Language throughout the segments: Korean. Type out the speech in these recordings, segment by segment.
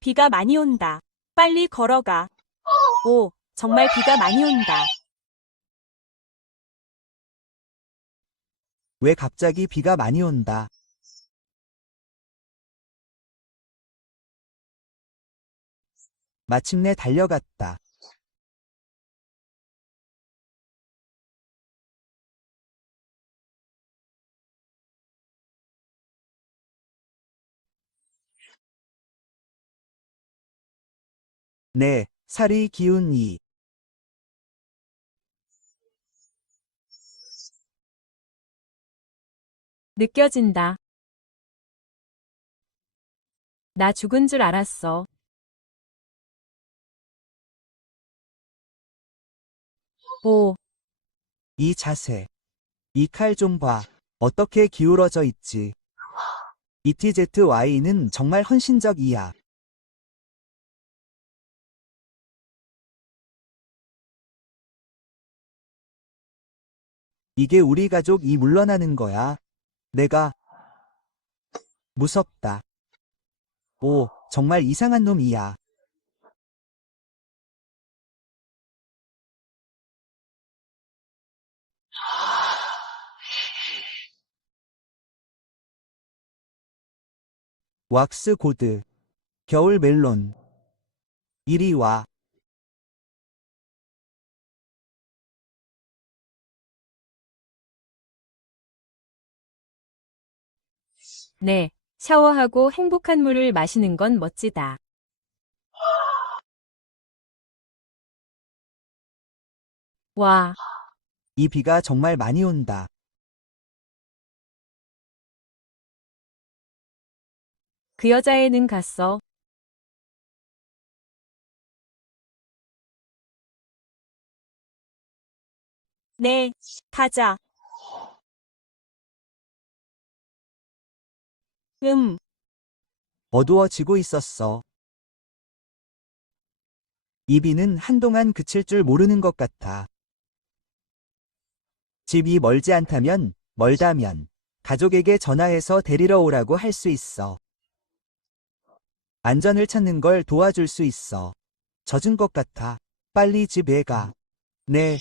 비가 많이 온다. 빨리 걸어가. 오, 정말 비가 많이 온다. 왜 갑자기 비가 많이 온다. 마침내 달려갔다. 네, 살이 기운 이. 느껴진다. 나 죽은 줄 알았어. 오, 이 자세. 이 칼 좀 봐. 어떻게 기울어져 있지. ETZY는 정말 헌신적이야. 이게 우리 가족이 물러나는 거야. 내가 무섭다. 오, 정말 이상한 놈이야. 왁스 고드. 겨울 멜론. 이리 와. 네. 샤워하고 행복한 물을 마시는 건 멋지다. 와, 이 비가 정말 많이 온다. 그 여자애는 갔어. 네, 가자. 어두워지고 있었어. 이 비는 한동안 그칠 줄 모르는 것 같아. 집이 멀지 않다면, 멀다면, 가족에게 전화해서 데리러 오라고 할 수 있어. 안전을 찾는 걸 도와줄 수 있어. 젖은 것 같아. 빨리 집에 가. 네,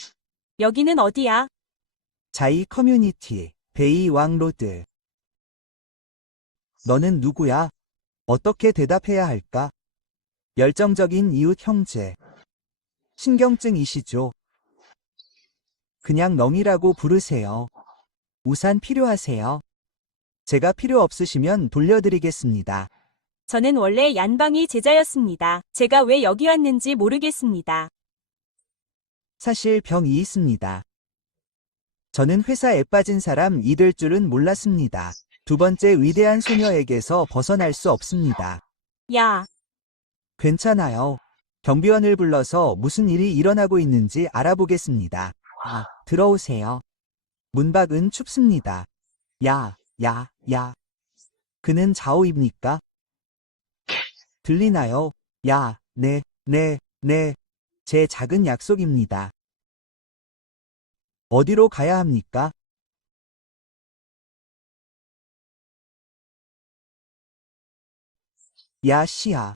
여기는 어디야? 자이 커뮤니티, 베이왕 로드. 너는 누구야? 어떻게 대답해야 할까? 열정적인 이웃 형제. 신경증이시죠? 그냥 넝이라고 부르세요. 우산 필요하세요? 제가 필요 없으시면 돌려드리겠습니다. 저는 원래 얀방이 제자였습니다. 제가 왜 여기 왔는지 모르겠습니다. 사실 병이 있습니다. 저는 회사에 빠진 사람이 될 줄은 몰랐습니다. 두 번째 위대한 소녀에게서 벗어날 수 없습니다. 야, 괜찮아요. 경비원을 불러서 무슨 일이 일어나고 있는지 알아보겠습니다. 아, 들어오세요. 문 밖은 춥습니다. 야, 야, 야. 그는 자오입니까? 들리나요? 야, 네, 네, 네. 제 작은 약속입니다. 어디로 가야 합니까? 야, 씨야.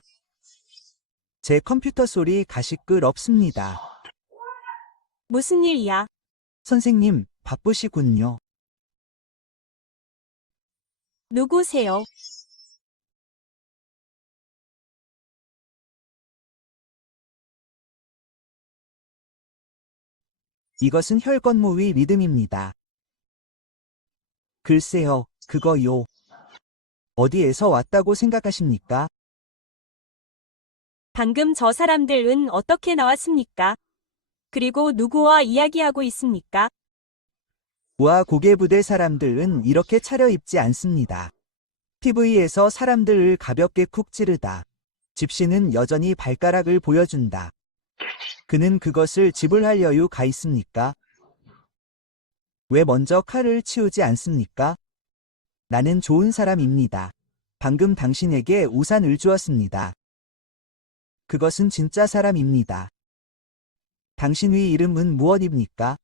제 컴퓨터 소리 가시끌 없습니다. 무슨 일이야? 선생님, 바쁘시군요. 누구세요? 이것은 혈건무위 리듬입니다. 글쎄요, 그거요. 어디에서 왔다고 생각하십니까? 방금 저 사람들은 어떻게 나왔습니까? 그리고 누구와 이야기하고 있습니까? 우아 고개부대 사람들은 이렇게 차려입지 않습니다. TV에서 사람들을 가볍게 쿡 찌르다. 집시는 여전히 발가락을 보여준다. 그는 그것을 지불할 여유가 있습니까? 왜 먼저 칼을 치우지 않습니까? 나는 좋은 사람입니다. 방금 당신에게 우산을 주었습니다. 그것은 진짜 사람입니다. 당신의 이름은 무엇입니까?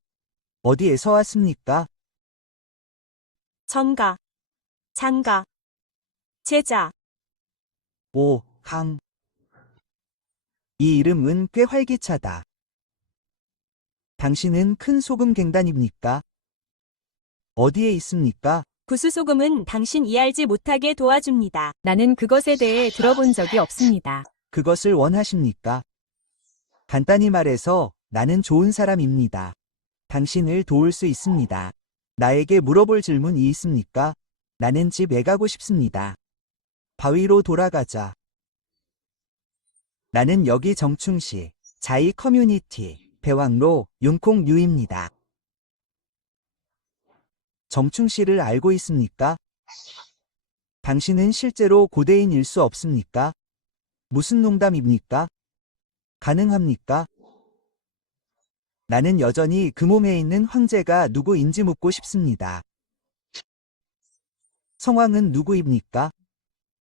어디에서 왔습니까? 전가, 장가, 제자. 오, 강. 이 이름은 꽤 활기차다. 당신은 큰 소금 갱단입니까? 어디에 있습니까? 구수소금은 당신 이해하지 못하게 도와줍니다. 나는 그것에 대해 들어본 적이 없습니다. 그것을 원하십니까? 간단히 말해서 나는 좋은 사람입니다. 당신을 도울 수 있습니다. 나에게 물어볼 질문이 있습니까? 나는 집에 가고 싶습니다. 바위로 돌아가자. 나는 여기 정충시 자이 커뮤니티 배왕로 용콩유입니다. 정충시를 알고 있습니까? 당신은 실제로 고대인일 수 없습니까? 무슨 농담입니까? 가능합니까? 나는 여전히 그 몸에 있는 황제가 누구인지 묻고 싶습니다. 성왕은 누구입니까?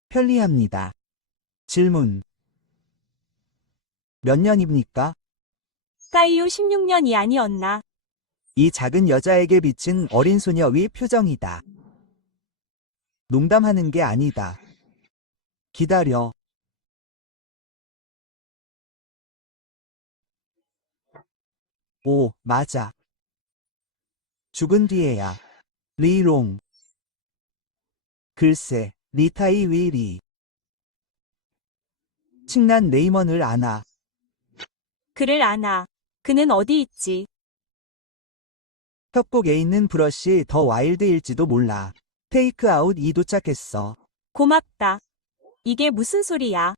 편리합니다. 질문. 몇 년입니까? 까이오 16년이 아니었나? 이 작은 여자에게 비친 어린 소녀의 표정이다. 농담하는 게 아니다. 기다려. 오, 맞아. 죽은 뒤에야. 리롱. 글쎄, 리타이 위리. 칭난 레이먼을 아나. 그를 아나. 그는 어디 있지? 협곡에 있는 브러쉬 더 와일드일지도 몰라. 테이크아웃 도착했어. 고맙다. 이게 무슨 소리야?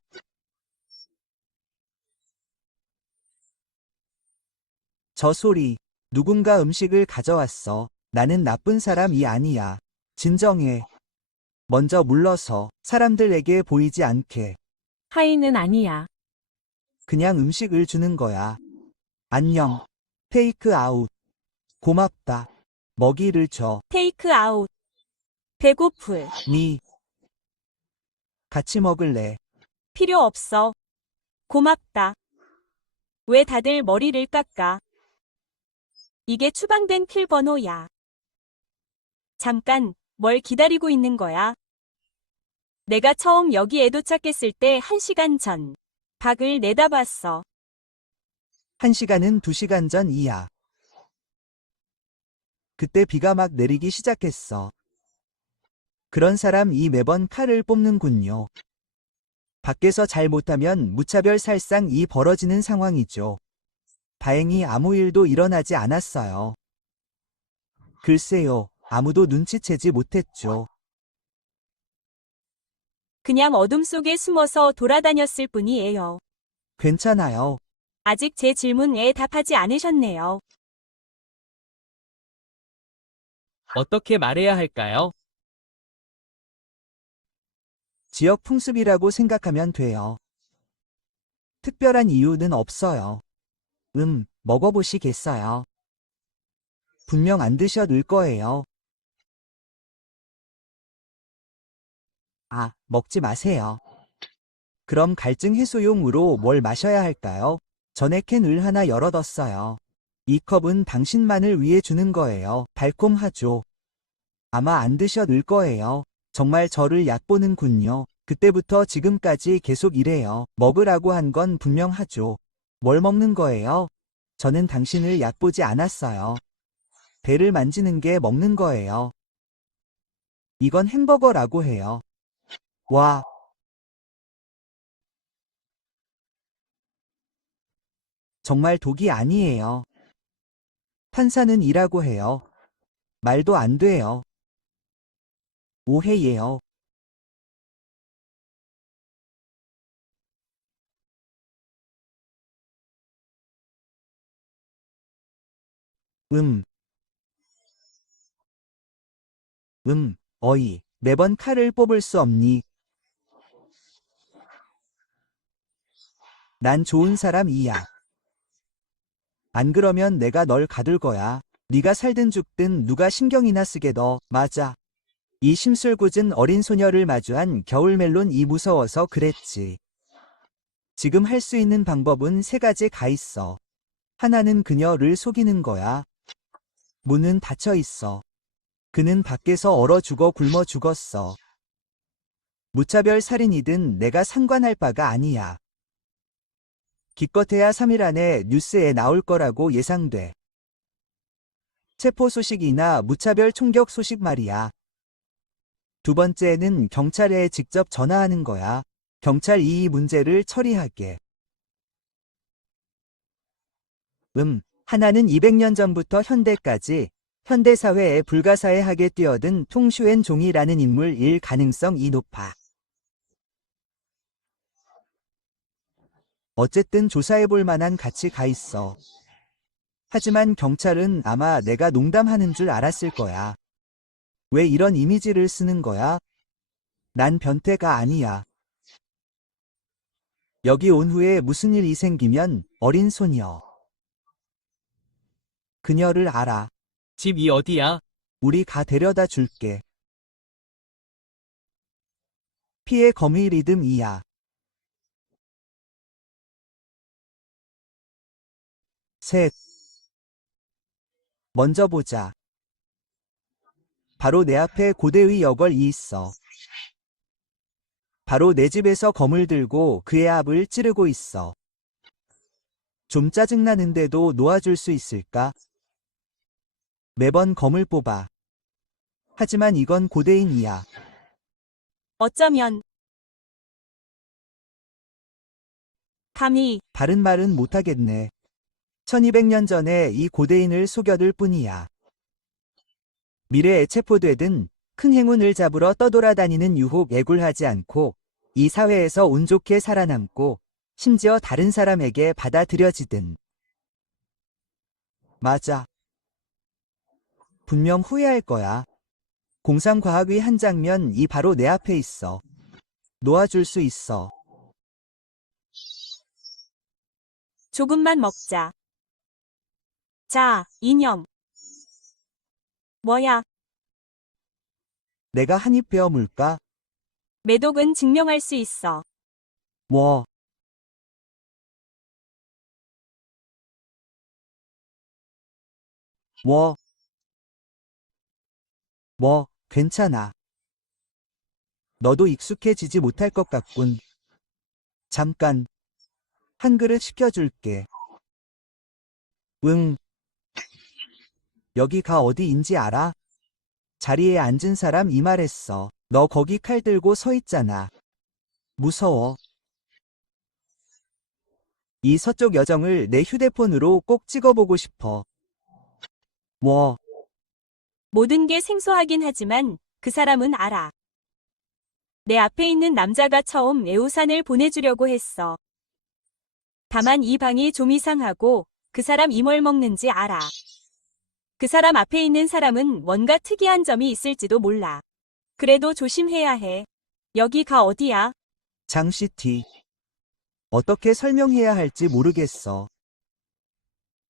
저 소리. 누군가 음식을 가져왔어. 나는 나쁜 사람이 아니야. 진정해. 먼저 물러서 사람들에게 보이지 않게. 하이는 아니야. 그냥 음식을 주는 거야. 안녕. 테이크아웃. 고맙다. 먹이를 줘. 테이크 아웃. 배고플. 니. 같이 먹을래. 필요 없어. 고맙다. 왜 다들 머리를 깎아? 이게 추방된 킬 번호야. 잠깐, 뭘 기다리고 있는 거야? 내가 처음 여기에 도착했을 때 1시간 전. 박을 내다봤어. 1시간은 2시간 전이야. 그때 비가 막 내리기 시작했어. 그런 사람이 매번 칼을 뽑는군요. 밖에서 잘 못하면 무차별 살상이 벌어지는 상황이죠. 다행히 아무 일도 일어나지 않았어요. 글쎄요, 아무도 눈치채지 못했죠. 그냥 어둠 속에 숨어서 돌아다녔을 뿐이에요. 괜찮아요. 아직 제 질문에 답하지 않으셨네요. 어떻게 말해야 할까요? 지역 풍습이라고 생각하면 돼요. 특별한 이유는 없어요. 먹어보시겠어요? 분명 안 드셔둘 거예요. 아, 먹지 마세요. 그럼 갈증 해소용으로 뭘 마셔야 할까요? 전에 캔을 하나 열어뒀어요. 이 컵은 당신만을 위해 주는 거예요. 달콤하죠? 아마 안 드셔둘 거예요. 정말 저를 얕보는군요. 그때부터 지금까지 계속 이래요. 먹으라고 한 건 분명하죠. 뭘 먹는 거예요? 저는 당신을 얕보지 않았어요. 배를 만지는 게 먹는 거예요. 이건 햄버거라고 해요. 와. 정말 독이 아니에요. 탄산은 이라고 해요. 말도 안 돼요. 오해예요. 음. 어이. 매번 칼을 뽑을 수 없니? 난 좋은 사람이야. 안 그러면 내가 널 가둘 거야. 네가 살든 죽든 누가 신경이나 쓰게. 맞아. 이 심술궂은 어린 소녀를 마주한 겨울멜론이 무서워서 그랬지. 지금 할 수 있는 방법은 3가지가 있어. 하나는 그녀를 속이는 거야. 문은 닫혀 있어. 그는 밖에서 얼어 죽어 굶어 죽었어. 무차별 살인이든 내가 상관할 바가 아니야. 기껏해야 3일 안에 뉴스에 나올 거라고 예상돼. 체포 소식이나 무차별 총격 소식 말이야. 두 번째는 경찰에 직접 전화하는 거야. 경찰 이 문제를 처리하게. 하나는 200년 전부터 현대까지 현대사회에 불가사의하게 뛰어든 통슈엔 종이라는 인물일 가능성이 높아. 어쨌든 조사해볼 만한 가치가 있어. 하지만 경찰은 아마 내가 농담하는 줄 알았을 거야. 왜 이런 이미지를 쓰는 거야? 난 변태가 아니야. 여기 온 후에 무슨 일이 생기면 어린 소녀. 그녀를 알아. 집이 어디야? 우리 가 데려다 줄게. 피해 거미 리듬이야. 셋. 먼저 보자. 바로 내 앞에 고대의 여걸이 있어. 바로 내 집에서 검을 들고 그의 앞을 찌르고 있어. 좀 짜증나는데도 놓아줄 수 있을까? 매번 검을 뽑아. 하지만 이건 고대인이야. 어쩌면 감히 바른 말은 못하겠네. 1200년 전에 이 고대인을 속여둘 뿐이야. 미래에 체포되든 큰 행운을 잡으러 떠돌아다니는 유혹 애굴하지 않고 이 사회에서 운 좋게 살아남고 심지어 다른 사람에게 받아들여지든. 맞아. 분명 후회할 거야. 공상과학의 한 장면이 바로 내 앞에 있어. 놓아줄 수 있어. 조금만 먹자. 자, 이념. 뭐야? 내가 한 입 베어 물까? 매독은 증명할 수 있어. 뭐. 괜찮아. 너도 익숙해지지 못할 것 같군. 잠깐. 한 그릇 시켜줄게. 응. 여기가 어디인지 알아? 자리에 앉은 사람 이 말했어. 너 거기 칼 들고 서 있잖아. 무서워. 이 서쪽 여정을 내 휴대폰으로 꼭 찍어보고 싶어. 뭐. 모든 게 생소하긴 하지만 그 사람은 알아. 내 앞에 있는 남자가 처음 애우산을 보내주려고 했어. 다만 이 방이 좀 이상하고 그 사람 이 뭘 먹는지 알아. 그 사람 앞에 있는 사람은 뭔가 특이한 점이 있을지도 몰라. 그래도 조심해야 해. 여기가 어디야? 장시티. 어떻게 설명해야 할지 모르겠어.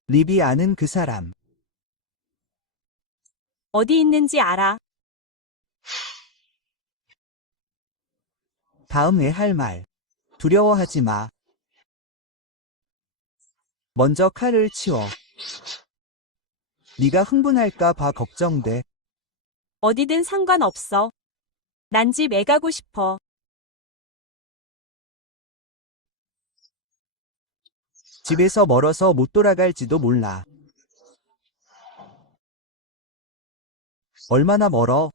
립이 아는 그 사람. 어디 있는지 알아. 다음에 할 말. 두려워하지 마. 먼저 칼을 치워. 네가 흥분할까 봐 걱정돼. 어디든 상관없어. 난 집 애 가고 싶어. 집에서 멀어서 못 돌아갈지도 몰라. 얼마나 멀어?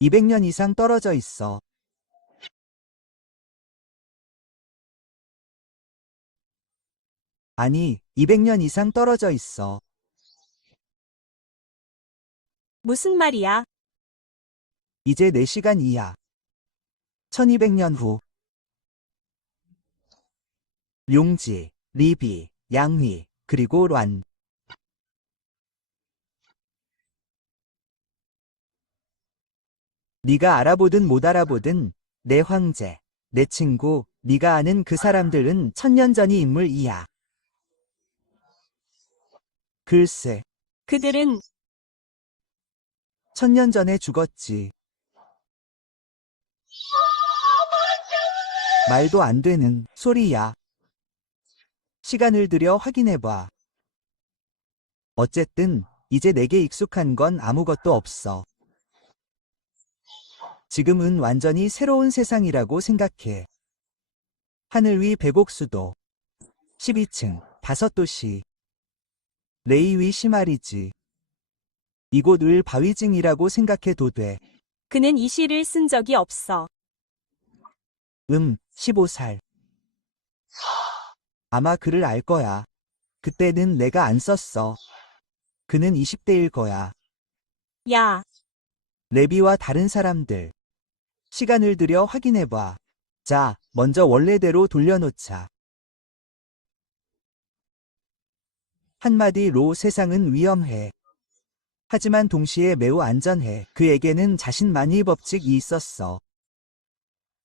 200년 이상 떨어져 있어. 아니, 200년 이상 떨어져 있어. 무슨 말이야? 이제 4시간이야. 1200년 후. 용지, 리비, 양휘, 그리고 란. 네가 알아보든 못 알아보든 내 황제, 내 친구, 네가 아는 그 사람들은 1000년 전이 인물이야. 글쎄, 그들은 1000년 전에 죽었지. 말도 안 되는 소리야. 시간을 들여 확인해봐. 어쨌든 이제 내게 익숙한 건 아무것도 없어. 지금은 완전히 새로운 세상이라고 생각해. 하늘 위 백옥수도. 12층, 5도시. 레이 위 시마리지. 이곳 을 바위징이라고 생각해도 돼. 그는 이 시를 쓴 적이 없어. 15살. 아마 그를 알 거야. 그때는 내가 안 썼어. 그는 20대일 거야. 야, 레비와 다른 사람들. 시간을 들여 확인해봐. 자, 먼저 원래대로 돌려놓자. 한마디로 세상은 위험해. 하지만 동시에 매우 안전해. 그에게는 자신만의 법칙이 있었어.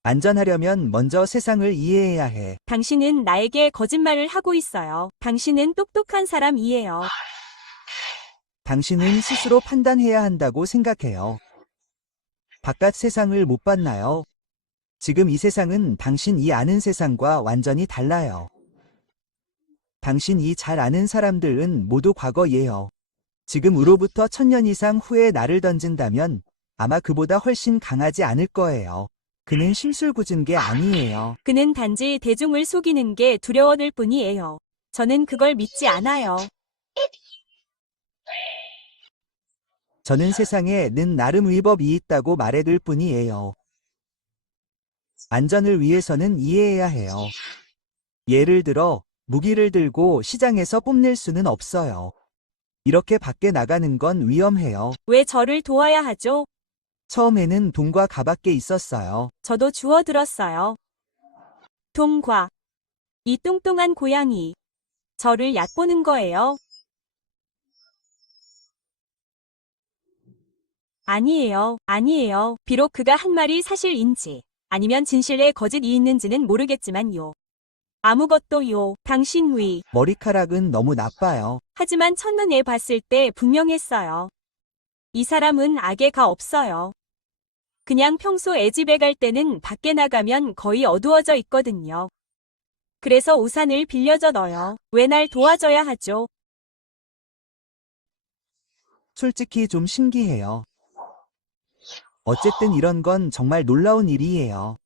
안전하려면 먼저 세상을 이해해야 해. 당신은 나에게 거짓말을 하고 있어요. 당신은 똑똑한 사람이에요. 당신은 스스로 판단해야 한다고 생각해요. 바깥 세상을 못 봤나요? 지금 이 세상은 당신이 아는 세상과 완전히 달라요. 당신이 잘 아는 사람들은 모두 과거예요. 지금으로부터 1000년 이상 후에 나를 던진다면 아마 그보다 훨씬 강하지 않을 거예요. 그는 심술궂은 게 아니에요. 그는 단지 대중을 속이는 게 두려워할 뿐이에요. 저는 그걸 믿지 않아요. 저는 세상에는 나름 위법이 있다고 말해둘 뿐이에요. 안전을 위해서는 이해해야 해요. 예를 들어, 무기를 들고 시장에서 뽐낼 수는 없어요. 이렇게 밖에 나가는 건 위험해요. 왜 저를 도와야 하죠? 처음에는 돈과 가밖에 있었어요. 저도 주워들었어요. 돔과 이 뚱뚱한 고양이. 저를 얕보는 거예요. 아니에요. 아니에요. 비록 그가 한 말이 사실인지 아니면 진실의 거짓이 있는지는 모르겠지만요. 아무것도요. 당신 위. 머리카락은 너무 나빠요. 하지만 첫눈에 봤을 때 분명했어요. 이 사람은 악의가 없어요. 그냥 평소 애 집에 갈 때는 밖에 나가면 거의 어두워져 있거든요. 그래서 우산을 빌려줘 넣어요. 왜 날 도와줘야 하죠? 솔직히 좀 신기해요. 어쨌든 이런 건 정말 놀라운 일이에요.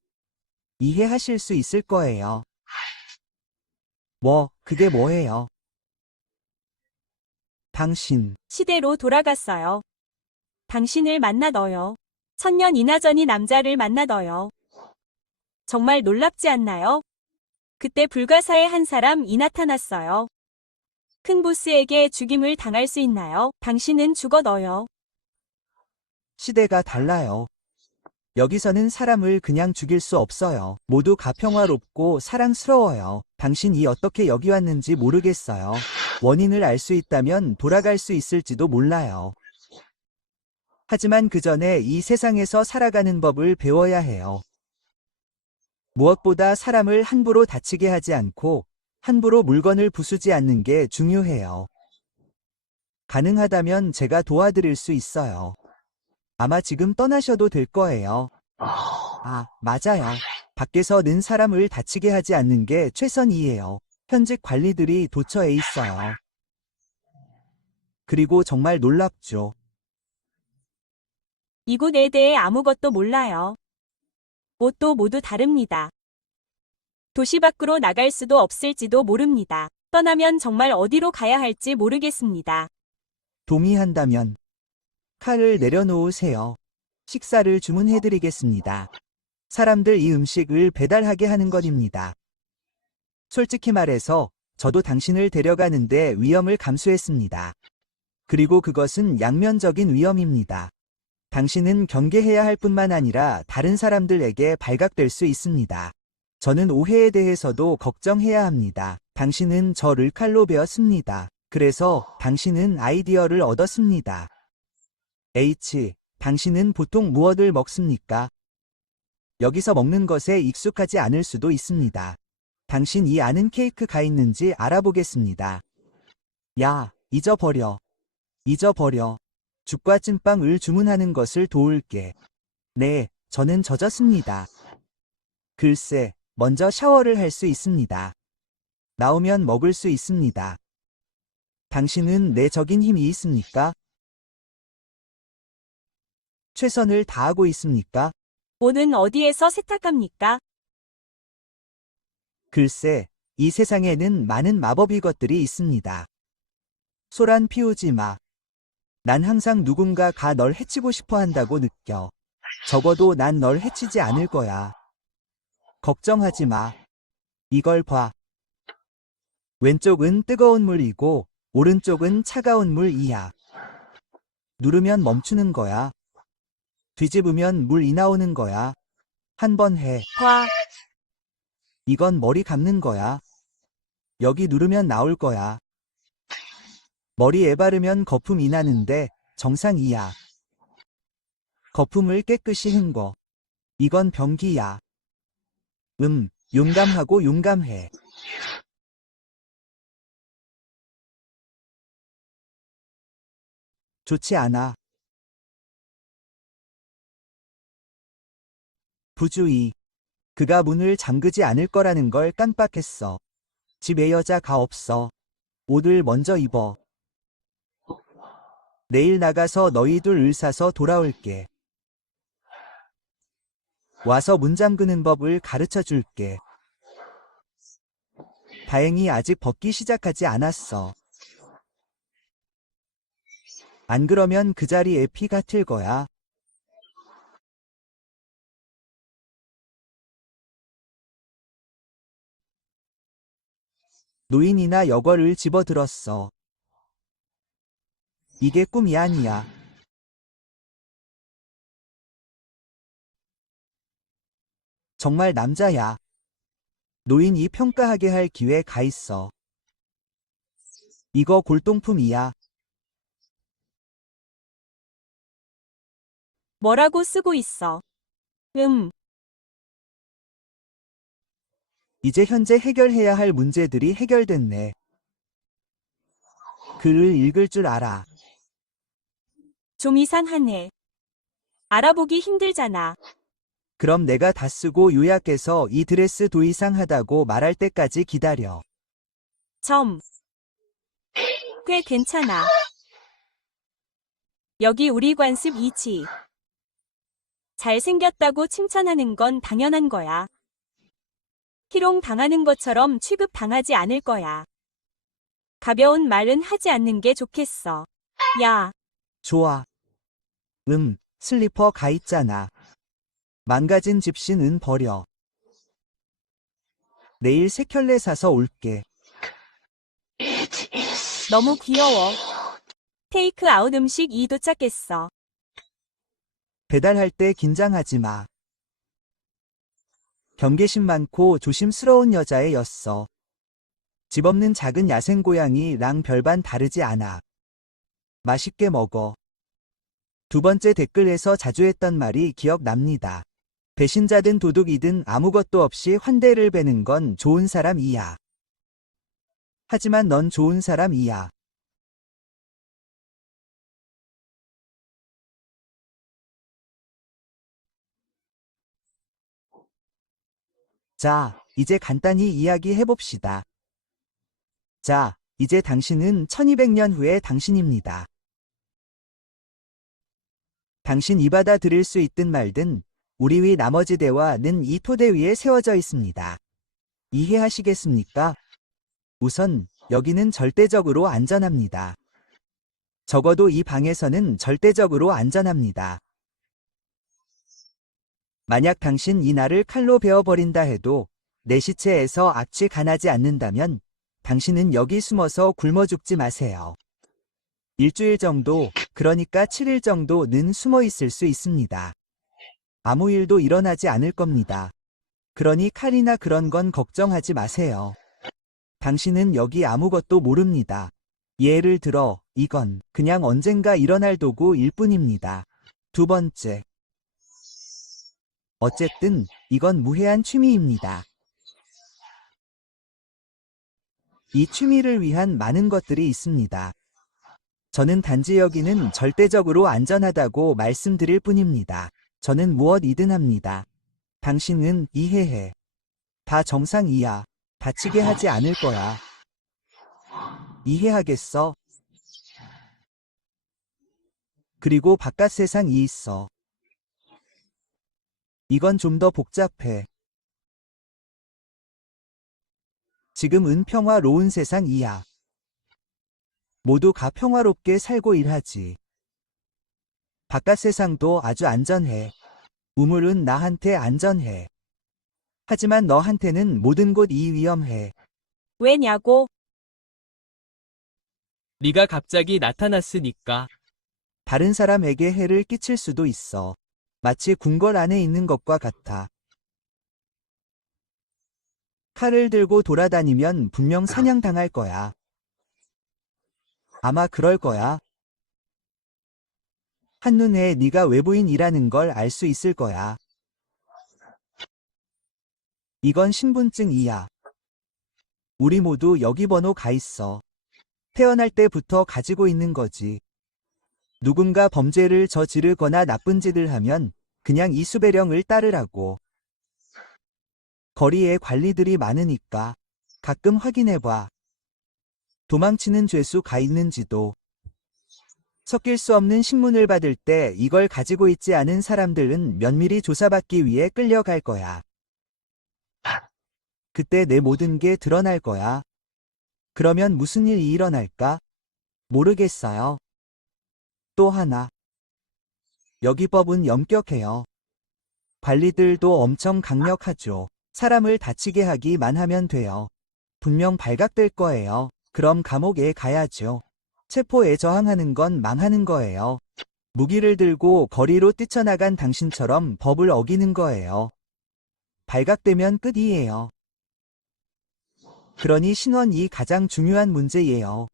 이해하실 수 있을 거예요. 그게 뭐예요? 당신, 시대로 돌아갔어요. 당신을 만나 넣어요. 1000년이나 전이 남자를 만나 넣어요. 정말 놀랍지 않나요? 그때 불가사의 한 사람이 나타났어요. 큰 보스에게 죽임을 당할 수 있나요? 당신은 죽어 넣어요. 시대가 달라요. 여기서는 사람을 그냥 죽일 수 없어요. 모두가 평화롭고 사랑스러워요. 당신이 어떻게 여기 왔는지 모르겠어요. 원인을 알 수 있다면 돌아갈 수 있을지도 몰라요. 하지만 그 전에 이 세상에서 살아가는 법을 배워야 해요. 무엇보다 사람을 함부로 다치게 하지 않고 함부로 물건을 부수지 않는 게 중요해요. 가능하다면 제가 도와드릴 수 있어요. 아마 지금 떠나셔도 될 거예요. 맞아요. 밖에서 는 사람을 다치게 하지 않는 게 최선이에요. 현직 관리들이 도처에 있어요. 그리고 정말 놀랍죠. 이곳에 대해 아무것도 몰라요. 옷도 모두 다릅니다. 도시 밖으로 나갈 수도 없을지도 모릅니다. 떠나면 정말 어디로 가야 할지 모르겠습니다. 동의한다면 칼을 내려놓으세요. 식사를 주문해드리겠습니다. 사람들 이 음식을 배달하게 하는 것입니다. 솔직히 말해서 저도 당신을 데려가는데 위험을 감수했습니다. 그리고 그것은 양면적인 위험입니다. 당신은 경계해야 할 뿐만 아니라 다른 사람들에게 발각될 수 있습니다. 저는 오해에 대해서도 걱정해야 합니다. 당신은 저를 칼로 베었습니다. 그래서 당신은 아이디어를 얻었습니다. 당신은 보통 무엇을 먹습니까? 여기서 먹는 것에 익숙하지 않을 수도 있습니다. 당신이 아는 케이크가 있는지 알아보겠습니다. 잊어버려. 죽과 찐빵을 주문하는 것을 도울게. 네, 저는 젖었습니다. 글쎄, 먼저 샤워를 할 수 있습니다. 나오면 먹을 수 있습니다. 당신은 내적인 힘이 있습니까? 최선을 다하고 있습니까? 옷은 어디에서 세탁합니까? 글쎄, 이 세상에는 많은 마법이 것들이 있습니다. 소란 피우지 마. 난 항상 누군가가 널 해치고 싶어 한다고 느껴. 적어도 난 널 해치지 않을 거야. 걱정하지 마. 이걸 봐. 왼쪽은 뜨거운 물이고, 오른쪽은 차가운 물이야. 누르면 멈추는 거야. 뒤집으면 물이 나오는 거야. 한 번 해. 과, 이건 머리 감는 거야. 여기 누르면 나올 거야. 머리에 바르면 거품이 나는데 정상이야. 거품을 깨끗이 헹궈. 이건 변기야. 용감하고 용감해. 좋지 않아. 부주의. 그가 문을 잠그지 않을 거라는 걸 깜빡했어. 집에 여자가 없어. 옷을 먼저 입어. 내일 나가서 너희 둘 을 사서 돌아올게. 와서 문 잠그는 법을 가르쳐 줄게. 다행히 아직 벗기 시작하지 않았어. 안 그러면 그 자리에 피가 튈 거야. 노인이나 여걸을 집어들었어. 이게 꿈이 아니야. 정말 남자야. 노인이 평가하게 할 기회가 있어. 이거 골동품이야. 뭐라고 쓰고 있어. 이제 현재 해결해야 할 문제들이 해결됐네. 글을 읽을 줄 알아. 좀 이상하네. 알아보기 힘들잖아. 그럼 내가 다 쓰고 요약해서 이 드레스 도 이상하다고 말할 때까지 기다려. 꽤 괜찮아. 여기 우리 관습 이지. 잘생겼다고 칭찬하는 건 당연한 거야. 희롱 당하는 것처럼 취급당하지 않을 거야. 가벼운 말은 하지 않는 게 좋겠어. 야, 좋아. 슬리퍼 가 있잖아. 망가진 집신은 버려. 내일 새 켤레 사서 올게. 너무 귀여워. 테이크 아웃 음식이 도착했어. 배달할 때 긴장하지 마. 경계심 많고 조심스러운 여자애였어. 집 없는 작은 야생 고양이랑 별반 다르지 않아. 맛있게 먹어. 두 번째 댓글에서 자주 했던 말이 기억납니다. 배신자든 도둑이든 아무것도 없이 환대를 베는 건 좋은 사람이야. 하지만 넌 좋은 사람이야. 자, 이제 간단히 이야기해봅시다. 자, 이제 당신은 1200년 후의 당신입니다. 당신이 받아들일 수 있든 말든 우리 위 나머지 대화는 이 토대 위에 세워져 있습니다. 이해하시겠습니까? 우선 여기는 절대적으로 안전합니다. 적어도 이 방에서는 절대적으로 안전합니다. 만약 당신 이 나를 칼로 베어버린다 해도 내 시체에서 악취가 나지 않는다면 당신은 여기 숨어서 굶어 죽지 마세요. 일주일 정도, 그러니까 7일 정도는 숨어 있을 수 있습니다. 아무 일도 일어나지 않을 겁니다. 그러니 칼이나 그런 건 걱정하지 마세요. 당신은 여기 아무것도 모릅니다. 예를 들어, 이건 그냥 언젠가 일어날 도구일 뿐입니다. 두 번째. 어쨌든, 이건 무해한 취미입니다. 이 취미를 위한 많은 것들이 있습니다. 저는 단지 여기는 절대적으로 안전하다고 말씀드릴 뿐입니다. 저는 무엇이든 합니다. 당신은 이해해. 다 정상이야. 다치게 하지 않을 거야. 이해하겠어? 그리고 바깥 세상이 있어. 이건 좀 더 복잡해. 지금은 평화로운 세상이야. 모두가 평화롭게 살고 일하지. 바깥 세상도 아주 안전해. 우물은 나한테 안전해. 하지만 너한테는 모든 곳이 위험해. 왜냐고? 네가 갑자기 나타났으니까. 다른 사람에게 해를 끼칠 수도 있어. 마치 궁궐 안에 있는 것과 같아. 칼을 들고 돌아다니면 분명 사냥당할 거야. 아마 그럴 거야. 한눈에 네가 외부인이라는 걸 알 수 있을 거야. 이건 신분증이야. 우리 모두 여기 번호 가 있어. 태어날 때부터 가지고 있는 거지. 누군가 범죄를 저지르거나 나쁜 짓을 하면 그냥 이 수배령을 따르라고. 거리에 관리들이 많으니까 가끔 확인해봐. 도망치는 죄수가 있는지도. 섞일 수 없는 신문을 받을 때 이걸 가지고 있지 않은 사람들은 면밀히 조사받기 위해 끌려갈 거야. 그때 내 모든 게 드러날 거야. 그러면 무슨 일이 일어날까? 모르겠어요. 또 하나. 여기 법은 엄격해요. 관리들도 엄청 강력하죠. 사람을 다치게 하기만 하면 돼요. 분명 발각될 거예요. 그럼 감옥에 가야죠. 체포에 저항하는 건 망하는 거예요. 무기를 들고 거리로 뛰쳐나간 당신처럼 법을 어기는 거예요. 발각되면 끝이에요. 그러니 신원이 가장 중요한 문제예요.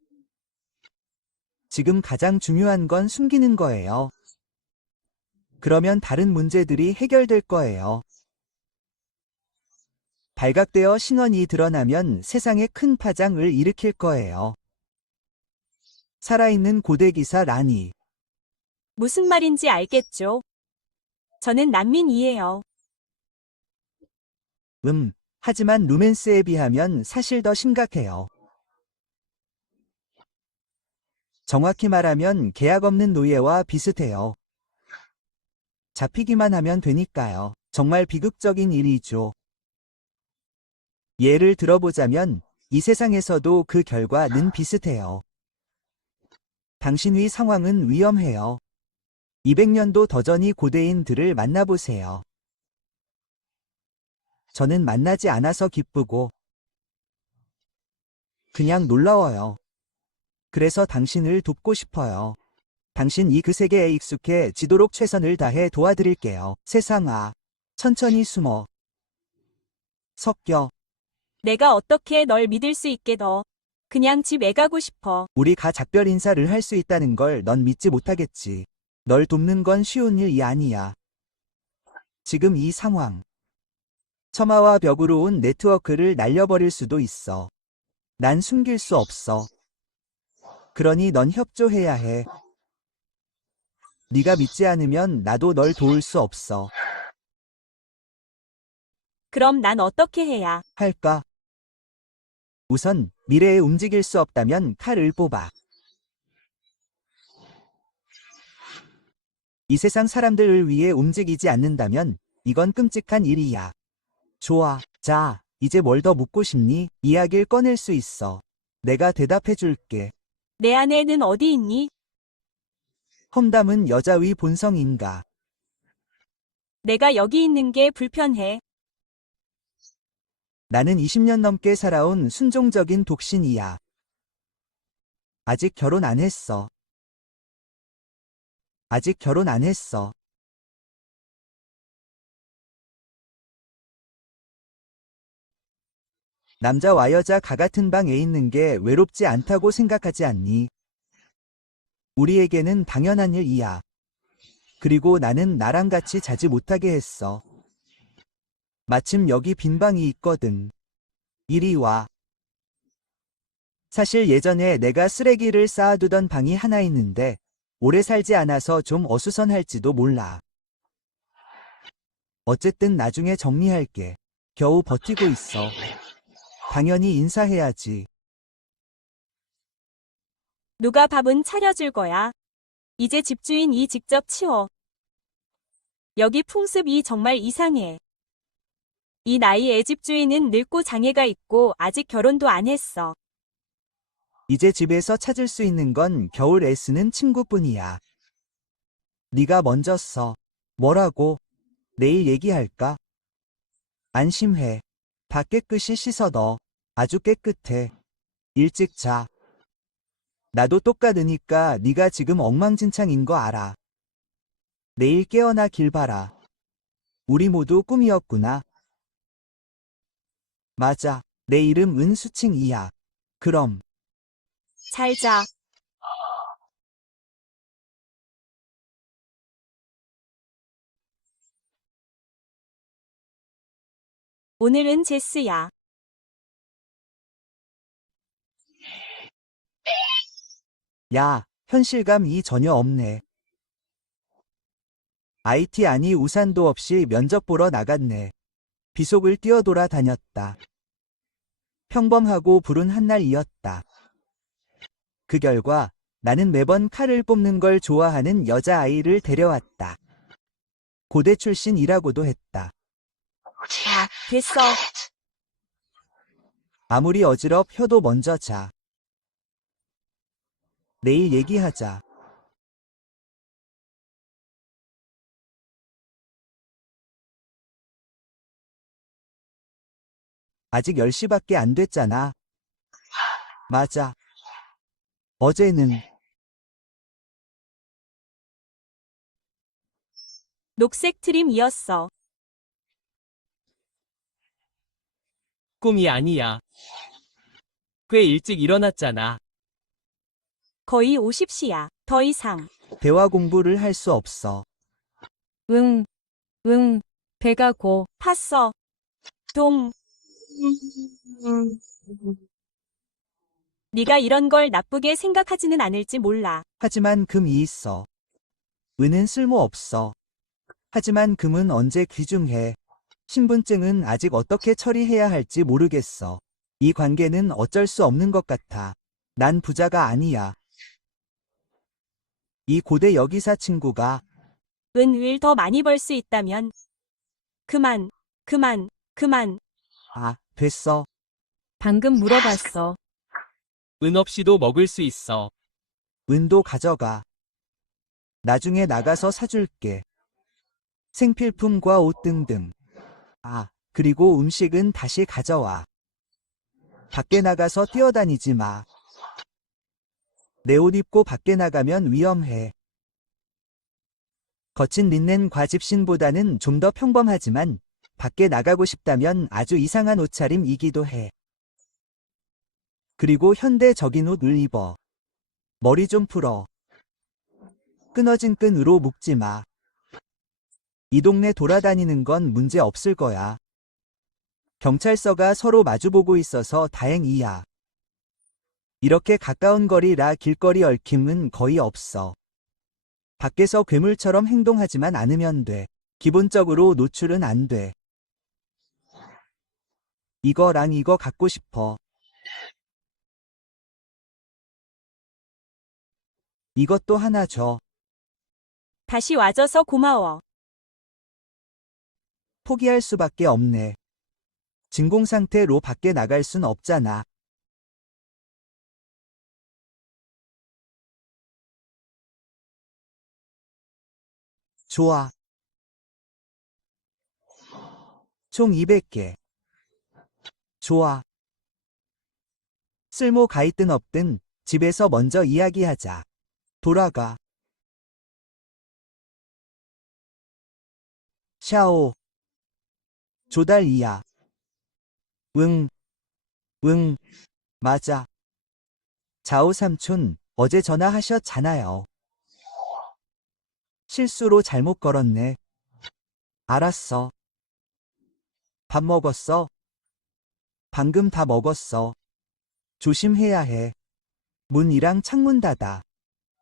지금 가장 중요한 건 숨기는 거예요. 그러면 다른 문제들이 해결될 거예요. 발각되어 신원이 드러나면 세상에 큰 파장을 일으킬 거예요. 살아있는 고대기사 라니. 무슨 말인지 알겠죠? 저는 난민이에요. 하지만 루멘스에 비하면 사실 더 심각해요. 정확히 말하면 계약 없는 노예와 비슷해요. 잡히기만 하면 되니까요. 정말 비극적인 일이죠. 예를 들어보자면 이 세상에서도 그 결과는 비슷해요. 당신의 상황은 위험해요. 200년도 더 전이 고대인들을 만나보세요. 저는 만나지 않아서 기쁘고 그냥 놀라워요. 그래서 당신을 돕고 싶어요. 당신이 그 세계에 익숙해지도록 최선을 다해 도와드릴게요. 세상아, 천천히 숨어. 섞여. 내가 어떻게 널 믿을 수 있게 더. 그냥 집에 가고 싶어. 우리가 작별 인사를 할 수 있다는 걸 넌 믿지 못하겠지. 널 돕는 건 쉬운 일이 아니야. 지금 이 상황. 처마와 벽으로 온 네트워크를 날려버릴 수도 있어. 난 숨길 수 없어. 그러니 넌 협조해야 해. 네가 믿지 않으면 나도 널 도울 수 없어. 그럼 난 어떻게 해야? 할까? 우선 미래에 움직일 수 없다면 칼을 뽑아. 이 세상 사람들을 위해 움직이지 않는다면 이건 끔찍한 일이야. 좋아. 자, 이제 뭘 더 묻고 싶니? 이야기를 꺼낼 수 있어. 내가 대답해 줄게. 내 아내는 어디 있니? 험담은 여자의 본성인가? 내가 여기 있는 게 불편해. 나는 20년 넘게 살아온 순종적인 독신이야. 아직 결혼 안 했어. 아직 결혼 안 했어. 남자와 여자가 같은 방에 있는 게 외롭지 않다고 생각하지 않니? 우리에게는 당연한 일이야. 그리고 나는 나랑 같이 자지 못하게 했어. 마침 여기 빈 방이 있거든. 이리 와. 사실 예전에 내가 쓰레기를 쌓아두던 방이 하나 있는데 오래 살지 않아서 좀 어수선할지도 몰라. 어쨌든 나중에 정리할게. 겨우 버티고 있어. 당연히 인사해야지. 누가 밥은 차려줄 거야? 이제 집주인이 직접 치워. 여기 풍습이 정말 이상해. 이 나이에 집주인은 늙고 장애가 있고 아직 결혼도 안 했어. 이제 집에서 찾을 수 있는 건 겨울 애쓰는 친구뿐이야. 네가 먼저 써. 뭐라고? 내일 얘기할까? 안심해. 다 깨끗이 씻어 넣어. 아주 깨끗해. 일찍 자. 나도 똑같으니까 네가 지금 엉망진창인 거 알아. 내일 깨어나 길 봐라. 우리 모두 꿈이었구나. 맞아. 내 이름 은수칭이야. 그럼. 잘 자. 오늘은 제스야. 야, 현실감이 전혀 없네. IT 아니 우산도 없이 면접 보러 나갔네. 비속을 뛰어돌아 다녔다. 평범하고 불운 한 날이었다. 그 결과 나는 매번 칼을 뽑는 걸 좋아하는 여자아이를 데려왔다. 고대 출신이라고도 했다. 아, 됐어. 아무리 어지럽 혀도 먼저 자. 내일 얘기하자. 아직 10시밖에 안 됐잖아. 맞아. 어제는 녹색 트림이었어. 꿈이 아니야. 꽤 일찍 일어났잖아. 거의 50시야. 더 이상. 대화 공부를 할 수 없어. 응, 배가 고. 팠어. 동. 네가 이런 걸 나쁘게 생각하지는 않을지 몰라. 하지만 금이 있어. 은은 쓸모 없어. 하지만 금은 언제 귀중해. 신분증은 아직 어떻게 처리해야 할지 모르겠어. 이 관계는 어쩔 수 없는 것 같아. 난 부자가 아니야. 이 고대 여기사 친구가 은을 더 많이 벌 수 있다면. 그만. 됐어. 방금 물어봤어. 은 없이도 먹을 수 있어. 은도 가져가. 나중에 나가서 사줄게. 생필품과 옷 등등. 그리고 음식은 다시 가져와. 밖에 나가서 뛰어다니지 마. 내 옷 입고 밖에 나가면 위험해. 거친 린넨 과집신보다는 좀 더 평범하지만 밖에 나가고 싶다면 아주 이상한 옷차림이기도 해. 그리고 현대적인 옷을 입어. 머리 좀 풀어. 끊어진 끈으로 묶지 마. 이 동네 돌아다니는 건 문제 없을 거야. 경찰서가 서로 마주보고 있어서 다행이야. 이렇게 가까운 거리라 길거리 얽힘은 거의 없어. 밖에서 괴물처럼 행동하지만 않으면 돼. 기본적으로 노출은 안 돼. 이거랑 이거 갖고 싶어. 이것도 하나 줘. 다시 와줘서 고마워. 포기할 수밖에 없네. 진공 상태로 밖에 나갈 순 없잖아. 좋아. 총 200개. 좋아. 쓸모가 있든 없든 집에서 먼저 이야기하자. 돌아가. 샤오. 조달이야. 응, 맞아. 자오 삼촌, 어제 전화하셨잖아요. 실수로 잘못 걸었네. 알았어. 밥 먹었어? 방금 다 먹었어. 조심해야 해. 문이랑 창문 닫아.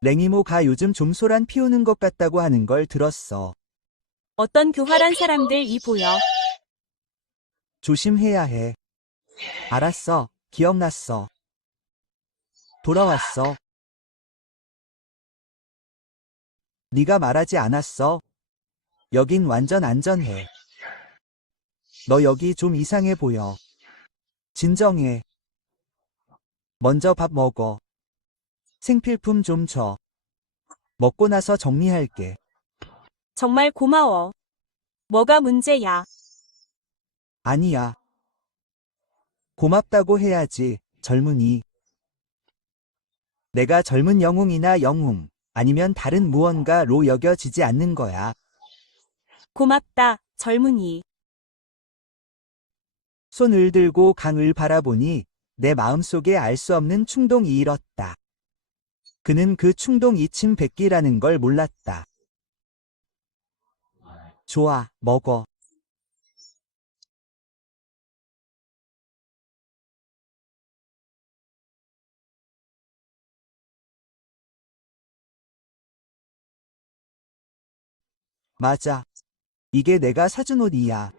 랭이모가 요즘 좀 소란 피우는 것 같다고 하는 걸 들었어. 어떤 교활한 사람들이 보여. 조심해야 해. 알았어. 기억났어. 돌아왔어. 네가 말하지 않았어? 여긴 완전 안전해. 너 여기 좀 이상해 보여. 진정해. 먼저 밥 먹어. 생필품 좀 줘. 먹고 나서 정리할게. 정말 고마워. 뭐가 문제야? 아니야. 고맙다고 해야지, 젊은이. 내가 젊은 영웅이나 영웅, 아니면 다른 무언가로 여겨지지 않는 거야. 고맙다, 젊은이. 손을 들고 강을 바라보니 내 마음속에 알 수 없는 충동이 일었다. 그는 그 충동이 침뱉기라는 걸 몰랐다. 좋아, 먹어. 맞아. 이게 내가 사준 옷이야.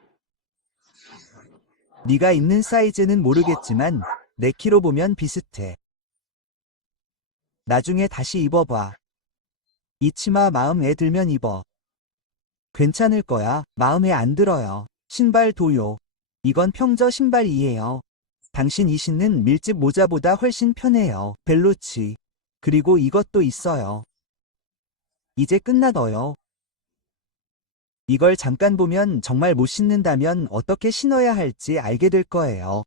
네가 입는 사이즈는 모르겠지만 내 키로 보면 비슷해. 나중에 다시 입어봐. 이 치마 마음에 들면 입어. 괜찮을 거야. 마음에 안 들어요. 신발 도요. 이건 평저 신발이에요. 당신 이 신는 밀짚 모자보다 훨씬 편해요. 벨로치. 그리고 이것도 있어요. 이제 끝나더요. 이걸 잠깐 보면 정말 못 신는다면 어떻게 신어야 할지 알게 될 거예요.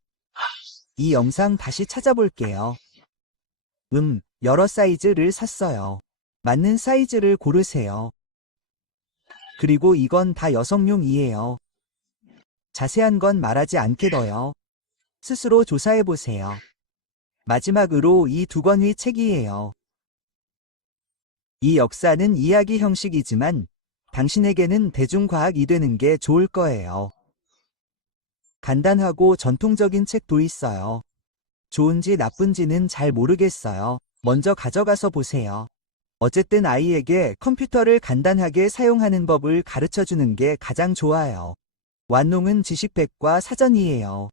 이 영상 다시 찾아볼게요. 여러 사이즈를 샀어요. 맞는 사이즈를 고르세요. 그리고 이건 다 여성용이에요. 자세한 건 말하지 않게둬요. 스스로 조사해보세요. 마지막으로 이 두 권의 책이에요. 이 역사는 이야기 형식이지만 당신에게는 대중과학이 되는 게 좋을 거예요. 간단하고 전통적인 책도 있어요. 좋은지 나쁜지는 잘 모르겠어요. 먼저 가져가서 보세요. 어쨌든 아이에게 컴퓨터를 간단하게 사용하는 법을 가르쳐 주는 게 가장 좋아요. 완농은 지식백과 사전이에요.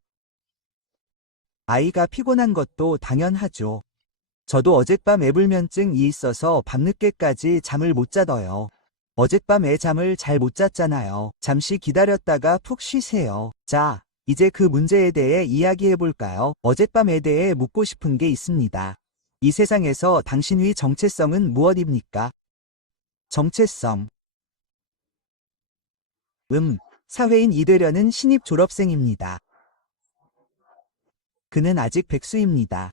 아이가 피곤한 것도 당연하죠. 저도 어젯밤 애불면증이 있어서 밤늦게까지 잠을 못 자더요. 어젯밤에 잠을 잘 못 잤잖아요. 잠시 기다렸다가 푹 쉬세요. 자, 이제 그 문제에 대해 이야기해 볼까요? 어젯밤에 대해 묻고 싶은 게 있습니다. 이 세상에서 당신의 정체성은 무엇입니까? 정체성. 사회인이 되려는 신입 졸업생입니다. 그는 아직 백수입니다.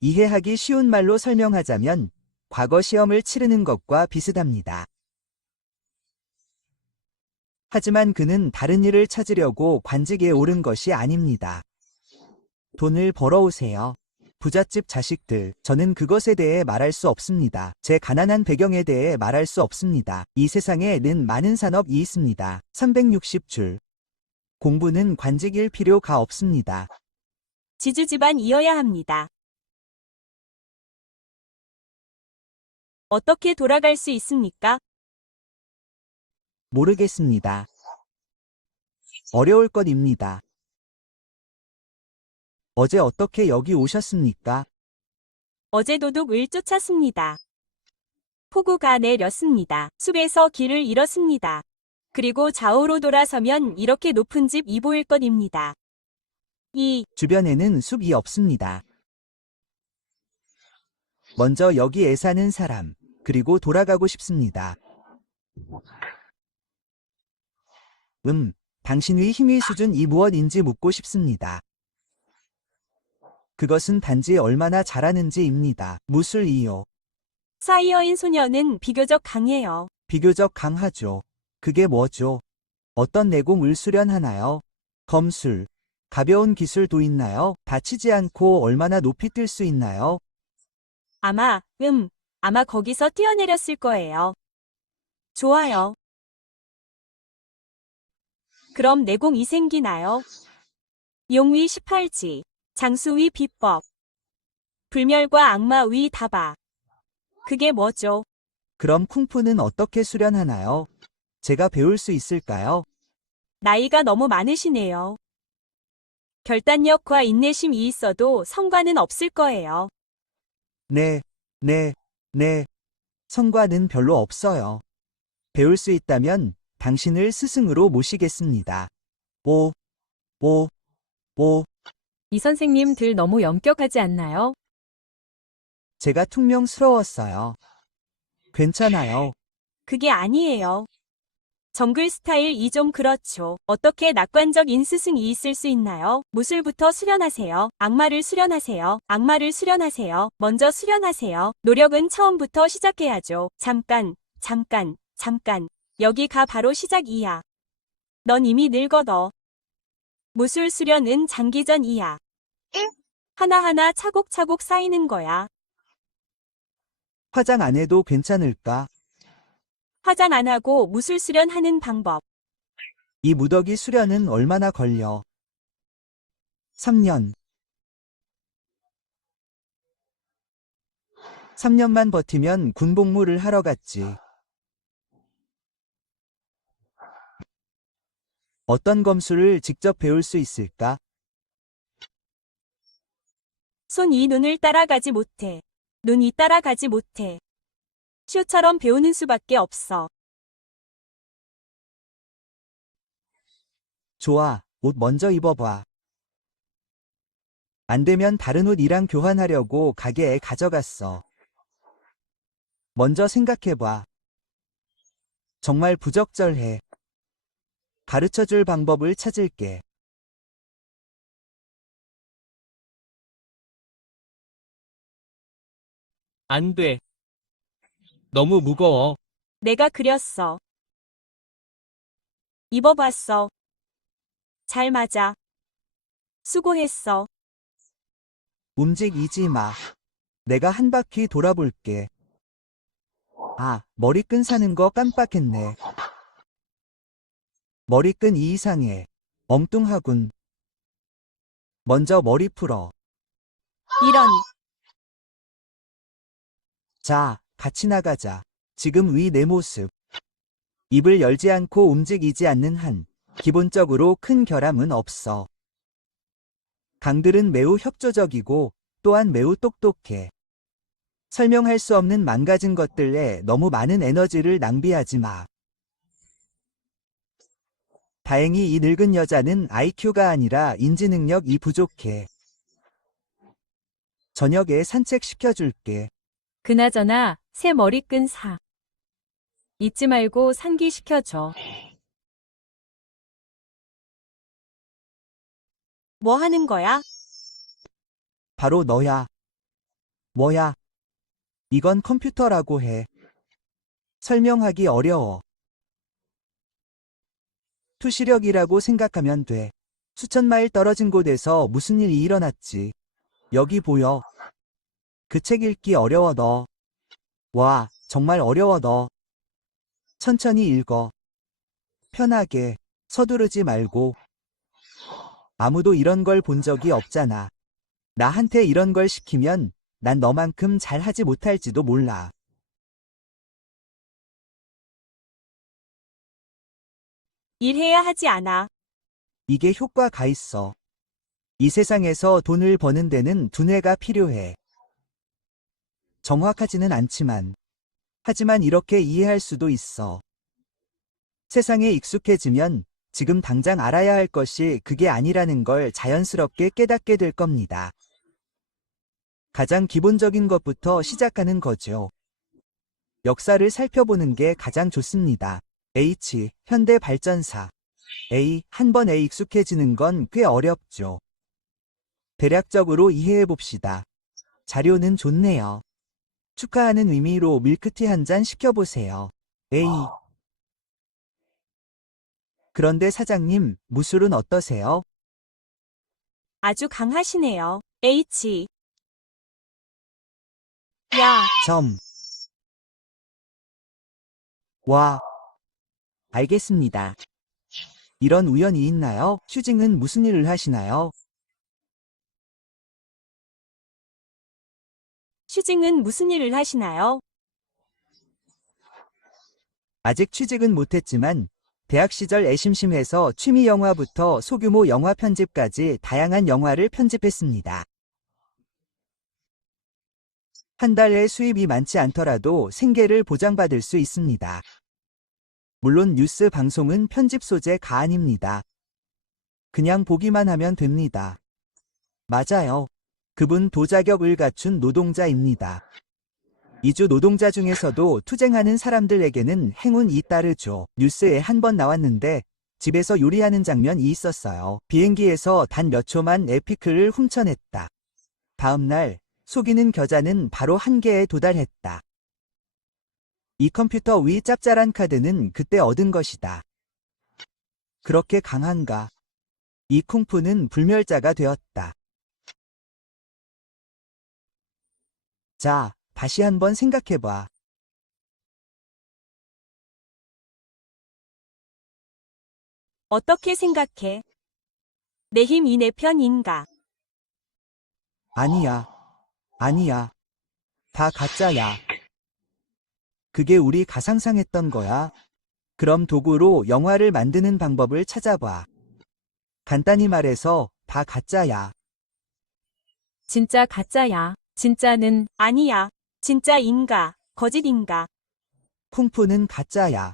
이해하기 쉬운 말로 설명하자면 과거 시험을 치르는 것과 비슷합니다. 하지만 그는 다른 일을 찾으려고 관직에 오른 것이 아닙니다. 돈을 벌어오세요. 부잣집 자식들, 저는 그것에 대해 말할 수 없습니다. 제 가난한 배경에 대해 말할 수 없습니다. 이 세상에는 많은 산업이 있습니다. 360줄. 공부는 관직일 필요가 없습니다. 지주 집안 이어야 합니다. 어떻게 돌아갈 수 있습니까? 모르겠습니다. 어려울 것입니다. 어제 어떻게 여기 오셨습니까? 어제 도둑을 쫓았습니다. 폭우가 내렸습니다. 숲에서 길을 잃었습니다. 그리고 좌우로 돌아서면 이렇게 높은 집이 보일 것입니다. 이 주변에는 숲이 없습니다. 먼저 여기에 사는 사람, 그리고 돌아가고 싶습니다. 당신의 힘의 수준이 무엇인지 묻고 싶습니다. 그것은 단지 얼마나 잘하는지입니다. 무술이요. 사이어인 소녀는 비교적 강해요. 비교적 강하죠. 그게 뭐죠? 어떤 내공을 수련하나요? 검술. 가벼운 기술도 있나요? 다치지 않고 얼마나 높이 뛸 수 있나요? 아마 거기서 뛰어내렸을 거예요. 좋아요. 그럼 내공이 생기나요? 용위 18지, 장수위 비법, 불멸과 악마위 다바. 그게 뭐죠? 그럼 쿵푸는 어떻게 수련하나요? 제가 배울 수 있을까요? 나이가 너무 많으시네요. 결단력과 인내심이 있어도 성과는 없을 거예요. 네. 성과는 별로 없어요. 배울 수 있다면 당신을 스승으로 모시겠습니다. 오, 오, 오, 이 선생님들 너무 엄격하지 않나요? 제가 퉁명스러웠어요. 괜찮아요. 그게 아니에요. 정글 스타일이 좀 그렇죠. 어떻게 낙관적인 스승이 있을 수 있나요? 무술부터 수련하세요. 악마를 수련하세요. 악마를 수련하세요. 먼저 수련하세요. 노력은 처음부터 시작해야죠. 잠깐. 여기가 바로 시작이야. 넌 이미 늙어더. 무술 수련은 장기전이야. 하나하나 차곡차곡 쌓이는 거야. 화장 안 해도 괜찮을까? 화장 안 하고 무술 수련하는 방법. 이 무더기 수련은 얼마나 걸려? 3년. 3년만 버티면 군복무를 하러 갔지. 어떤 검수를 직접 배울 수 있을까? 손이 눈을 따라가지 못해. 눈이 따라가지 못해. 슈처럼 배우는 수밖에 없어. 좋아, 옷 먼저 입어봐. 안 되면 다른 옷이랑 교환하려고 가게에 가져갔어. 먼저 생각해봐. 정말 부적절해. 가르쳐줄 방법을 찾을게. 안 돼. 너무 무거워. 내가 그렸어. 입어봤어. 잘 맞아. 수고했어. 움직이지 마. 내가 한 바퀴 돌아볼게. 아, 머리끈 사는 거 깜빡했네. 머리끈이 이상해. 엉뚱하군. 먼저 머리 풀어. 이런. 자, 같이 나가자. 지금 위 내 모습. 입을 열지 않고 움직이지 않는 한, 기본적으로 큰 결함은 없어. 강들은 매우 협조적이고, 또한 매우 똑똑해. 설명할 수 없는 망가진 것들에 너무 많은 에너지를 낭비하지 마. 다행히 이 늙은 여자는 IQ가 아니라 인지 능력이 부족해. 저녁에 산책시켜줄게. 그나저나 새 머리끈 사. 잊지 말고 상기시켜줘. 뭐 하는 거야? 바로 너야. 뭐야? 이건 컴퓨터라고 해. 설명하기 어려워. 투시력이라고 생각하면 돼. 수천 마일 떨어진 곳에서 무슨 일이 일어났지. 여기 보여. 그 책 읽기 어려워 너. 와, 정말 어려워 너. 천천히 읽어. 편하게. 서두르지 말고. 아무도 이런 걸 본 적이 없잖아. 나한테 이런 걸 시키면 난 너만큼 잘하지 못할지도 몰라. 일해야 하지 않아. 이게 효과가 있어. 이 세상에서 돈을 버는 데는 두뇌가 필요해. 정확하지는 않지만. 하지만 이렇게 이해할 수도 있어. 세상에 익숙해지면 지금 당장 알아야 할 것이 그게 아니라는 걸 자연스럽게 깨닫게 될 겁니다. 가장 기본적인 것부터 시작하는 거죠. 역사를 살펴보는 게 가장 좋습니다. H, 현대발전사. A, 한 번에 익숙해지는 건 꽤 어렵죠. 대략적으로 이해해 봅시다. 자료는 좋네요. 축하하는 의미로 밀크티 한 잔 시켜보세요. A. 그런데 사장님, 무술은 어떠세요? 아주 강하시네요. H. 야, 점. 와. 알겠습니다. 이런 우연이 있나요? 슈징은 무슨 일을 하시나요? 슈징은 무슨 일을 하시나요? 아직 취직은 못했지만 대학 시절 애심심해서 취미 영화부터 소규모 영화 편집까지 다양한 영화를 편집했습니다. 한 달에 수입이 많지 않더라도 생계를 보장받을 수 있습니다. 물론 뉴스 방송은 편집 소재가 아닙니다. 그냥 보기만 하면 됩니다. 맞아요. 그분 도자격을 갖춘 노동자입니다. 이주 노동자 중에서도 투쟁하는 사람들에게는 행운이 따르죠. 뉴스에 한 번 나왔는데 집에서 요리하는 장면이 있었어요. 비행기에서 단 몇 초만 에피크를 훔쳐냈다. 다음날 속이는 겨자는 바로 한계에 도달했다. 이 컴퓨터 위 짭짤한 카드는 그때 얻은 것이다. 그렇게 강한가? 이 쿵푸는 불멸자가 되었다. 자, 다시 한번 생각해봐. 어떻게 생각해? 내 힘이 내 편인가? 아니야. 아니야. 다 가짜야. 그게 우리가 상상했던 거야. 그럼 도구로 영화를 만드는 방법을 찾아봐. 간단히 말해서 다 가짜야. 진짜 가짜야. 진짜는 아니야. 진짜인가? 거짓인가? 쿵푸는 가짜야.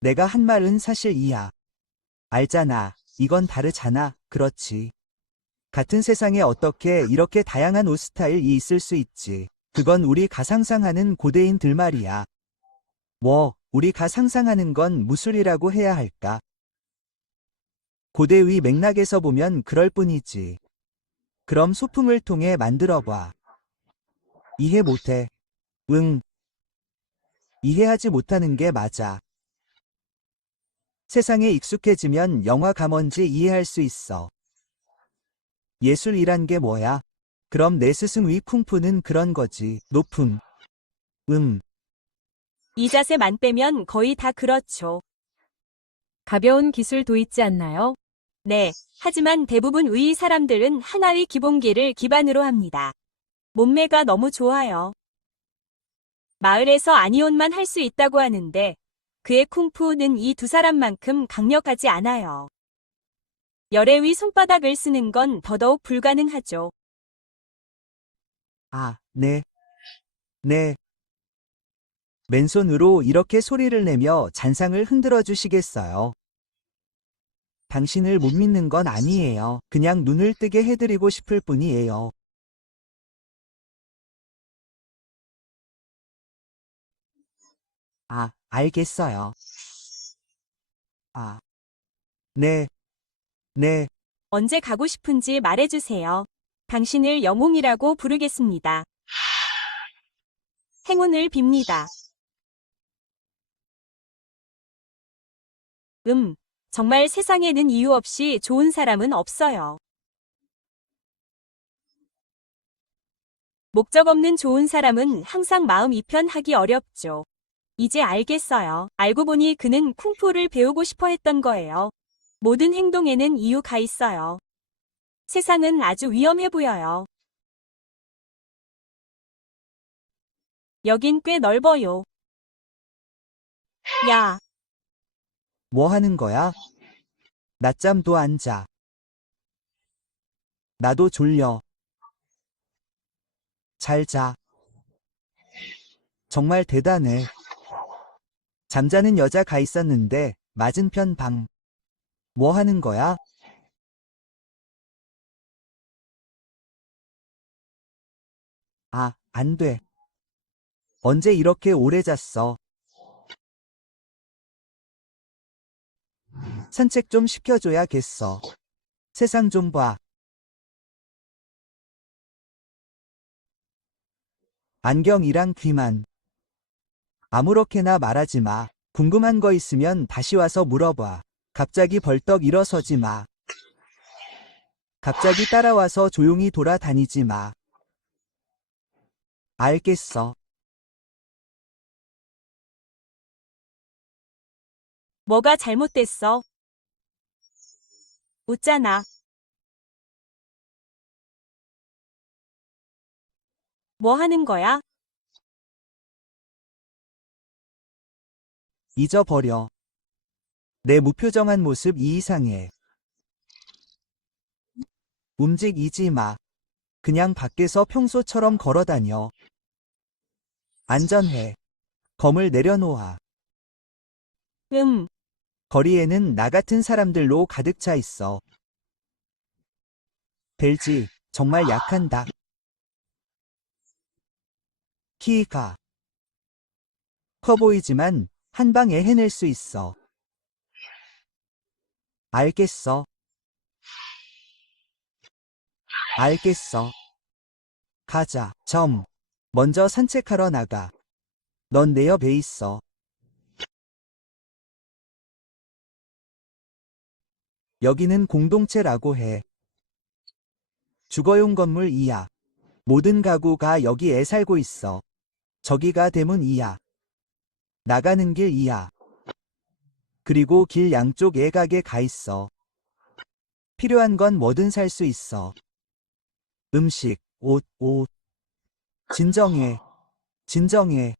내가 한 말은 사실이야. 알잖아. 이건 다르잖아. 그렇지. 같은 세상에 어떻게 이렇게 다양한 옷 스타일이 있을 수 있지. 그건 우리가 상상하는 고대인들 말이야. 우리가 상상하는 건 무술이라고 해야 할까? 고대의 맥락에서 보면 그럴 뿐이지. 그럼 소품을 통해 만들어봐. 이해 못해. 응. 이해하지 못하는 게 맞아. 세상에 익숙해지면 영화가 뭔지 이해할 수 있어. 예술이란 게 뭐야? 그럼 내 스승의 쿵푸는 그런 거지. 높음. 이 자세만 빼면 거의 다 그렇죠. 가벼운 기술도 있지 않나요? 네. 하지만 대부분의 사람들은 하나의 기본기를 기반으로 합니다. 몸매가 너무 좋아요. 마을에서 아니온만 할 수 있다고 하는데 그의 쿵푸는 이 두 사람만큼 강력하지 않아요. 열의 위 손바닥을 쓰는 건 더더욱 불가능하죠. 네. 맨손으로 이렇게 소리를 내며 잔상을 흔들어 주시겠어요? 당신을 못 믿는 건 아니에요. 그냥 눈을 뜨게 해드리고 싶을 뿐이에요. 알겠어요. 네. 언제 가고 싶은지 말해주세요. 당신을 영웅이라고 부르겠습니다. 행운을 빕니다. 정말 세상에는 이유 없이 좋은 사람은 없어요. 목적 없는 좋은 사람은 항상 마음이 편하기 어렵죠. 이제 알겠어요. 알고 보니 그는 쿵푸를 배우고 싶어 했던 거예요. 모든 행동에는 이유가 있어요. 세상은 아주 위험해 보여요. 여긴 꽤 넓어요. 야, 뭐 하는 거야? 낮잠도 안 자. 나도 졸려. 잘 자. 정말 대단해. 잠자는 여자가 있었는데 맞은편 방. 뭐 하는 거야? 안 돼. 언제 이렇게 오래 잤어? 산책 좀 시켜줘야겠어. 세상 좀 봐. 안경이랑 귀만. 아무렇게나 말하지 마. 궁금한 거 있으면 다시 와서 물어봐. 갑자기 벌떡 일어서지 마. 갑자기 따라와서 조용히 돌아다니지 마. 알겠어. 뭐가 잘못됐어? 웃잖아. 뭐 하는 거야? 잊어버려. 내 무표정한 모습 이상해. 움직이지 마. 그냥 밖에서 평소처럼 걸어다녀. 안전해. 검을 내려놓아. 거리에는 나 같은 사람들로 가득 차 있어. 벨지, 정말 약한 닭. 키가 커 보이지만 한 방에 해낼 수 있어. 알겠어. 알겠어. 가자. 먼저 산책하러 나가. 넌 내 옆에 있어. 여기는 공동체라고 해. 주거용 건물 2야. 모든 가구가 여기에 살고 있어. 저기가 대문 2야. 나가는 길 2야. 그리고 길 양쪽 애각에 가 있어. 필요한 건 뭐든 살 수 있어. 음식, 옷. 진정해. 진정해.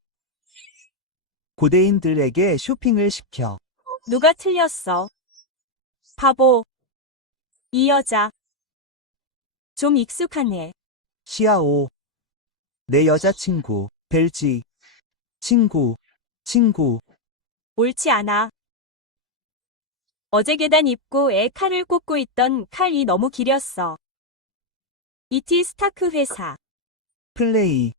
고대인들에게 쇼핑을 시켜. 누가 틀렸어? 바보. 이 여자. 좀 익숙하네. 시아오. 내 여자친구. 벨지. 친구. 옳지 않아. 어제 계단 입구에 칼을 꽂고 있던 칼이 너무 길었어. 이티 스타크 회사. 플레이.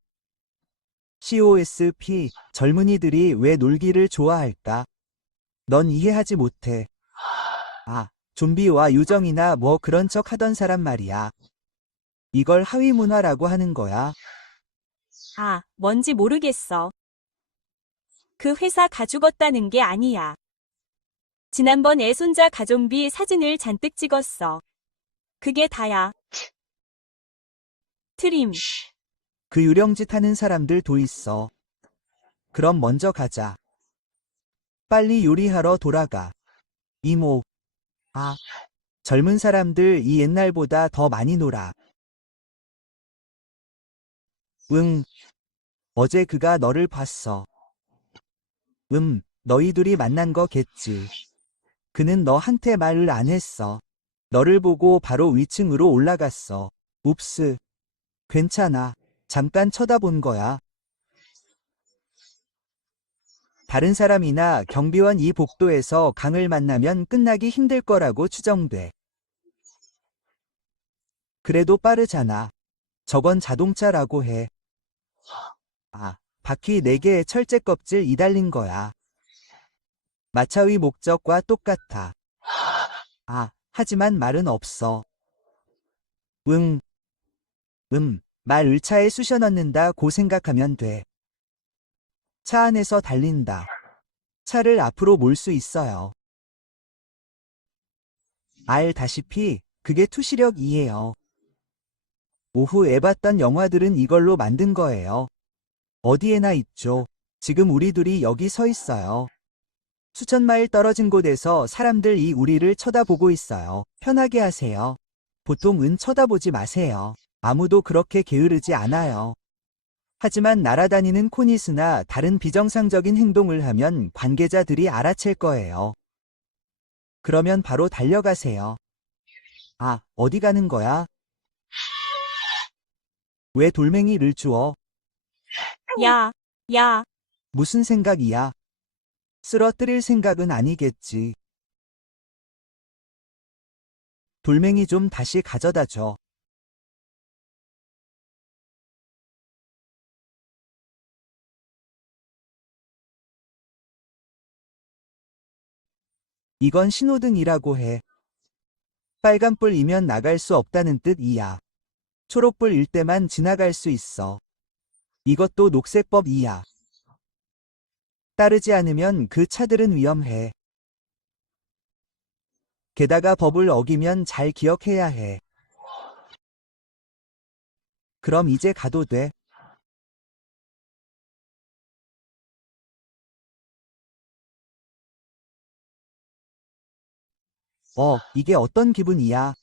COSP. 젊은이들이 왜 놀기를 좋아할까? 넌 이해하지 못해. 아, 좀비와 유정이나 뭐 그런 척 하던 사람 말이야. 이걸 하위 문화라고 하는 거야. 아, 뭔지 모르겠어. 그 회사 가죽었다는 게 아니야. 지난번 애손자 가좀비 사진을 잔뜩 찍었어. 그게 다야. 트림. 그 유령짓 하는 사람들도 있어. 그럼 먼저 가자. 빨리 요리하러 돌아가. 이모. 아, 젊은 사람들 이 옛날보다 더 많이 놀아. 응, 어제 그가 너를 봤어. 너희 둘이 만난 거겠지. 그는 너한테 말을 안 했어. 너를 보고 바로 위층으로 올라갔어. 웁스. 괜찮아. 잠깐 쳐다본 거야. 다른 사람이나 경비원 이 복도에서 강을 만나면 끝나기 힘들 거라고 추정돼. 그래도 빠르잖아. 저건 자동차라고 해. 아, 바퀴 4개에 철제 껍질 이달린 거야. 마차의 목적과 똑같아. 아, 하지만 말은 없어. 응, 말 을차에 쑤셔 넣는다고 생각하면 돼. 차 안에서 달린다. 차를 앞으로 몰 수 있어요. 알다시피 그게 투시력이에요. 오후에 봤던 영화들은 이걸로 만든 거예요. 어디에나 있죠. 지금 우리 둘이 여기 서 있어요. 수천 마일 떨어진 곳에서 사람들이 우리를 쳐다보고 있어요. 편하게 하세요. 보통은 쳐다보지 마세요. 아무도 그렇게 게으르지 않아요. 하지만 날아다니는 코니스나 다른 비정상적인 행동을 하면 관계자들이 알아챌 거예요. 그러면 바로 달려가세요. 아, 어디 가는 거야? 왜 돌멩이를 주워? 야, 야, 무슨 생각이야? 쓰러뜨릴 생각은 아니겠지. 돌멩이 좀 다시 가져다 줘. 이건 신호등이라고 해. 빨간불이면 나갈 수 없다는 뜻이야. 초록불일 때만 지나갈 수 있어. 이것도 녹색법이야. 따르지 않으면 그 차들은 위험해. 게다가 법을 어기면 잘 기억해야 해. 그럼 이제 가도 돼. 이게 어떤 기분이야?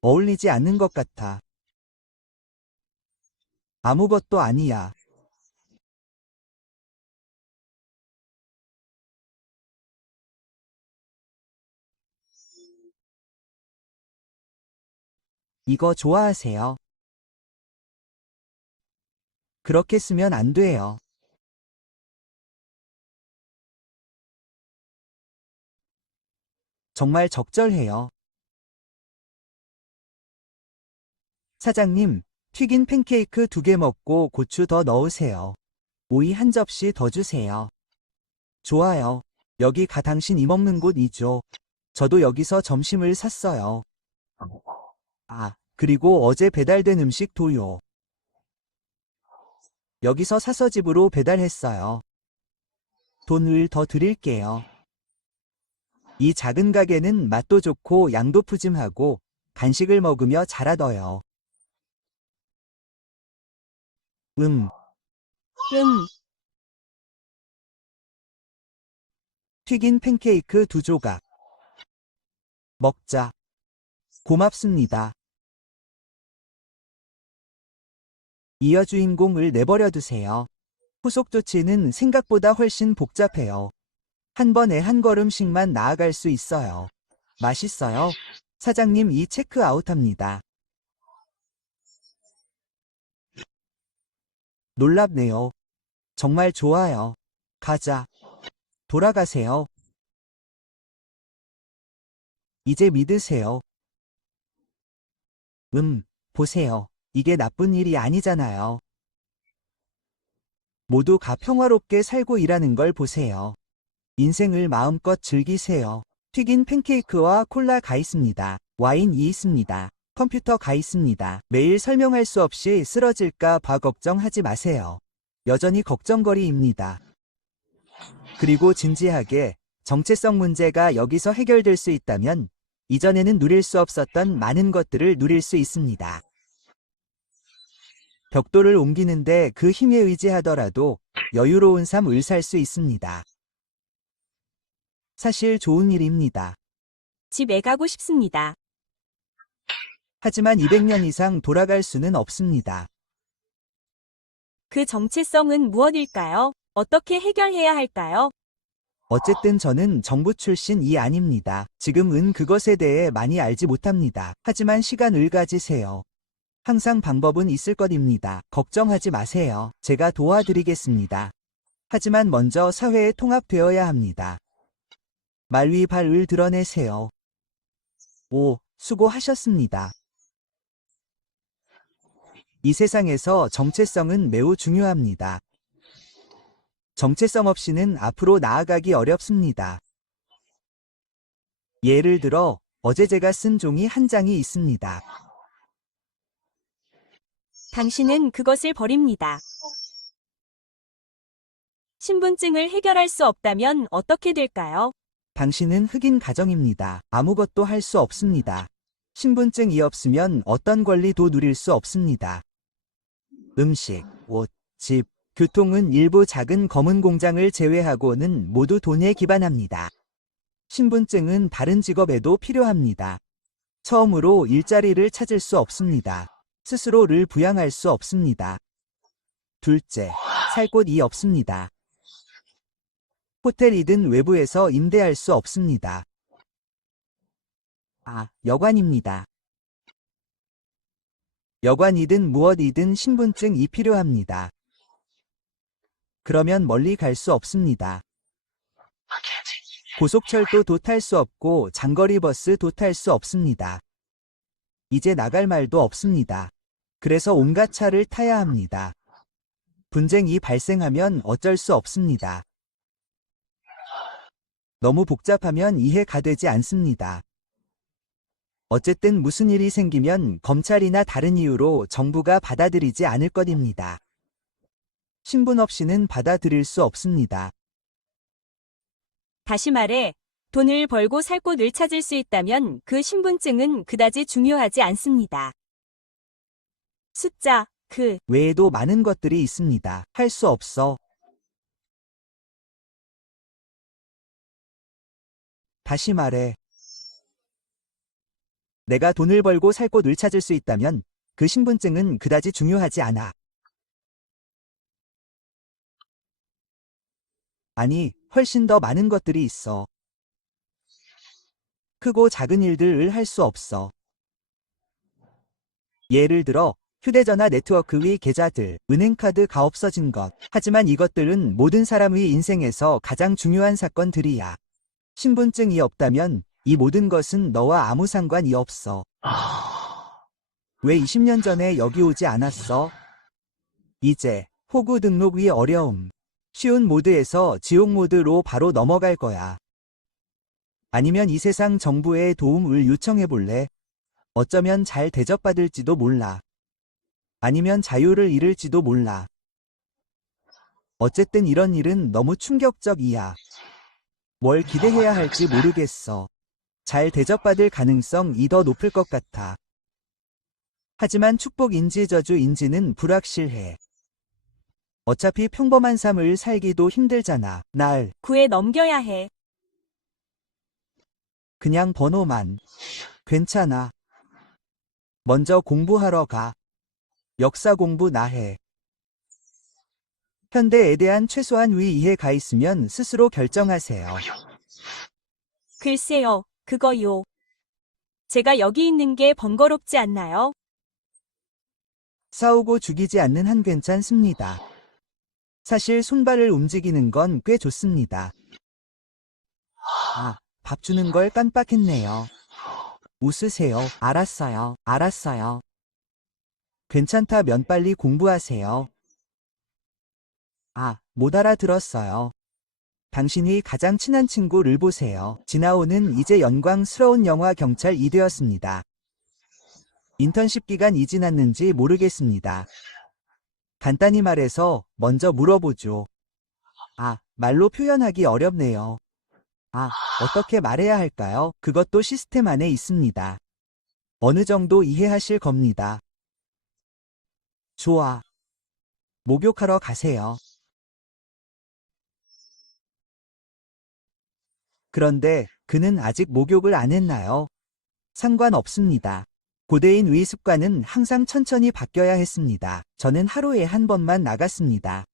어울리지 않는 것 같아. 아무것도 아니야. 이거 좋아하세요? 그렇게 쓰면 안 돼요. 정말 적절해요. 사장님, 튀긴 팬케이크 2개 먹고 고추 더 넣으세요. 오이 한 접시 더 주세요. 좋아요. 여기가 당신이 먹는 곳이죠. 저도 여기서 점심을 샀어요. 아, 그리고 어제 배달된 음식 도요. 여기서 사서 집으로 배달했어요. 돈을 더 드릴게요. 이 작은 가게는 맛도 좋고 양도 푸짐하고 간식을 먹으며 잘하더요. 음, 튀긴 팬케이크 2조각. 먹자. 고맙습니다. 이어 주인공을 내버려 두세요. 후속 조치는 생각보다 훨씬 복잡해요. 한 번에 한 걸음씩만 나아갈 수 있어요. 맛있어요. 사장님, 이 체크아웃합니다. 놀랍네요. 정말 좋아요. 가자. 돌아가세요. 이제 믿으세요. 보세요. 이게 나쁜 일이 아니잖아요. 모두가 평화롭게 살고 일하는 걸 보세요. 인생을 마음껏 즐기세요. 튀긴 팬케이크와 콜라가 있습니다. 와인이 있습니다. 컴퓨터가 있습니다. 매일 설명할 수 없이 쓰러질까 봐 걱정하지 마세요. 여전히 걱정거리입니다. 그리고 진지하게 정체성 문제가 여기서 해결될 수 있다면 이전에는 누릴 수 없었던 많은 것들을 누릴 수 있습니다. 벽돌을 옮기는데 그 힘에 의지하더라도 여유로운 삶을 살 수 있습니다. 사실 좋은 일입니다. 집에 가고 싶습니다. 하지만 200년 이상 돌아갈 수는 없습니다. 그 정체성은 무엇일까요? 어떻게 해결해야 할까요? 어쨌든 저는 정부 출신이 아닙니다. 지금은 그것에 대해 많이 알지 못합니다. 하지만 시간을 가지세요. 항상 방법은 있을 것입니다. 걱정하지 마세요. 제가 도와드리겠습니다. 하지만 먼저 사회에 통합되어야 합니다. 말 위 발을 드러내세요. 오, 수고하셨습니다. 이 세상에서 정체성은 매우 중요합니다. 정체성 없이는 앞으로 나아가기 어렵습니다. 예를 들어, 어제 제가 쓴 종이 한 장이 있습니다. 당신은 그것을 버립니다. 신분증을 해결할 수 없다면 어떻게 될까요? 당신은 흑인 가정입니다. 아무것도 할 수 없습니다. 신분증이 없으면 어떤 권리도 누릴 수 없습니다. 음식, 옷, 집, 교통은 일부 작은 검은 공장을 제외하고는 모두 돈에 기반합니다. 신분증은 다른 직업에도 필요합니다. 처음으로 일자리를 찾을 수 없습니다. 스스로를 부양할 수 없습니다. 둘째, 살 곳이 없습니다. 호텔이든 외부에서 임대할 수 없습니다. 여관입니다. 여관이든 무엇이든 신분증이 필요합니다. 그러면 멀리 갈 수 없습니다. 고속철도도 탈 수 없고 장거리 버스도 탈 수 없습니다. 이제 나갈 말도 없습니다. 그래서 온갖 차를 타야 합니다. 분쟁이 발생하면 어쩔 수 없습니다. 너무 복잡하면 이해가 되지 않습니다. 어쨌든 무슨 일이 생기면 검찰이나 다른 이유로 정부가 받아들이지 않을 것입니다. 신분 없이는 받아들일 수 없습니다. 다시 말해, 돈을 벌고 살 곳을 찾을 수 있다면 그 신분증은 그다지 중요하지 않습니다. 숫자, 외에도 많은 것들이 있습니다. 할 수 없어. 다시 말해. 내가 돈을 벌고 살 곳을 찾을 수 있다면 그 신분증은 그다지 중요하지 않아. 아니, 훨씬 더 많은 것들이 있어. 크고 작은 일들을 할 수 없어. 예를 들어, 휴대전화 네트워크의 계좌들, 은행카드가 없어진 것. 하지만 이것들은 모든 사람의 인생에서 가장 중요한 사건들이야. 신분증이 없다면 이 모든 것은 너와 아무 상관이 없어. 왜 20년 전에 여기 오지 않았어? 이제 호구 등록 위 어려움. 쉬운 모드에서 지옥 모드로 바로 넘어갈 거야. 아니면 이 세상 정부의 도움을 요청해 볼래? 어쩌면 잘 대접받을지도 몰라. 아니면 자유를 잃을지도 몰라. 어쨌든 이런 일은 너무 충격적이야. 뭘 기대해야 할지 모르겠어. 잘 대접받을 가능성이 더 높을 것 같아. 하지만 축복인지 저주인지는 불확실해. 어차피 평범한 삶을 살기도 힘들잖아. 날 구해 넘겨야 해. 그냥 번호만. 괜찮아. 먼저 공부하러 가. 역사 공부 나 해. 현대에 대한 최소한 이해가 있으면 스스로 결정하세요. 글쎄요, 그거요. 제가 여기 있는 게 번거롭지 않나요? 싸우고 죽이지 않는 한 괜찮습니다. 사실 손발을 움직이는 건 꽤 좋습니다. 아, 밥 주는 걸 깜빡했네요. 웃으세요. 알았어요. 알았어요. 괜찮다면 빨리 공부하세요. 아, 못 알아들었어요. 당신이 가장 친한 친구를 보세요. 진아오는 이제 영광스러운 영화 경찰이 되었습니다. 인턴십 기간이 지났는지 모르겠습니다. 간단히 말해서 먼저 물어보죠. 아, 말로 표현하기 어렵네요. 아, 어떻게 말해야 할까요? 그것도 시스템 안에 있습니다. 어느 정도 이해하실 겁니다. 좋아. 목욕하러 가세요. 그런데 그는 아직 목욕을 안 했나요? 상관없습니다. 고대인 위 습관은 항상 천천히 바뀌어야 했습니다. 저는 하루에 한 번만 나갔습니다.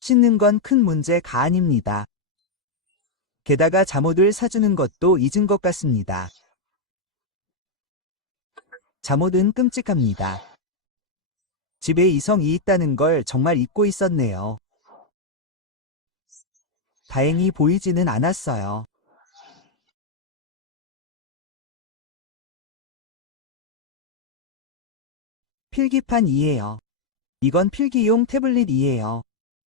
씻는 건 큰 문제가 아닙니다. 게다가 잠옷을 사주는 것도 잊은 것 같습니다. 잠옷은 끔찍합니다. 집에 이성이 있다는 걸 정말 잊고 있었네요. 다행히 보이지는 않았어요. 필기판이에요. 이건 필기용 태블릿이에요.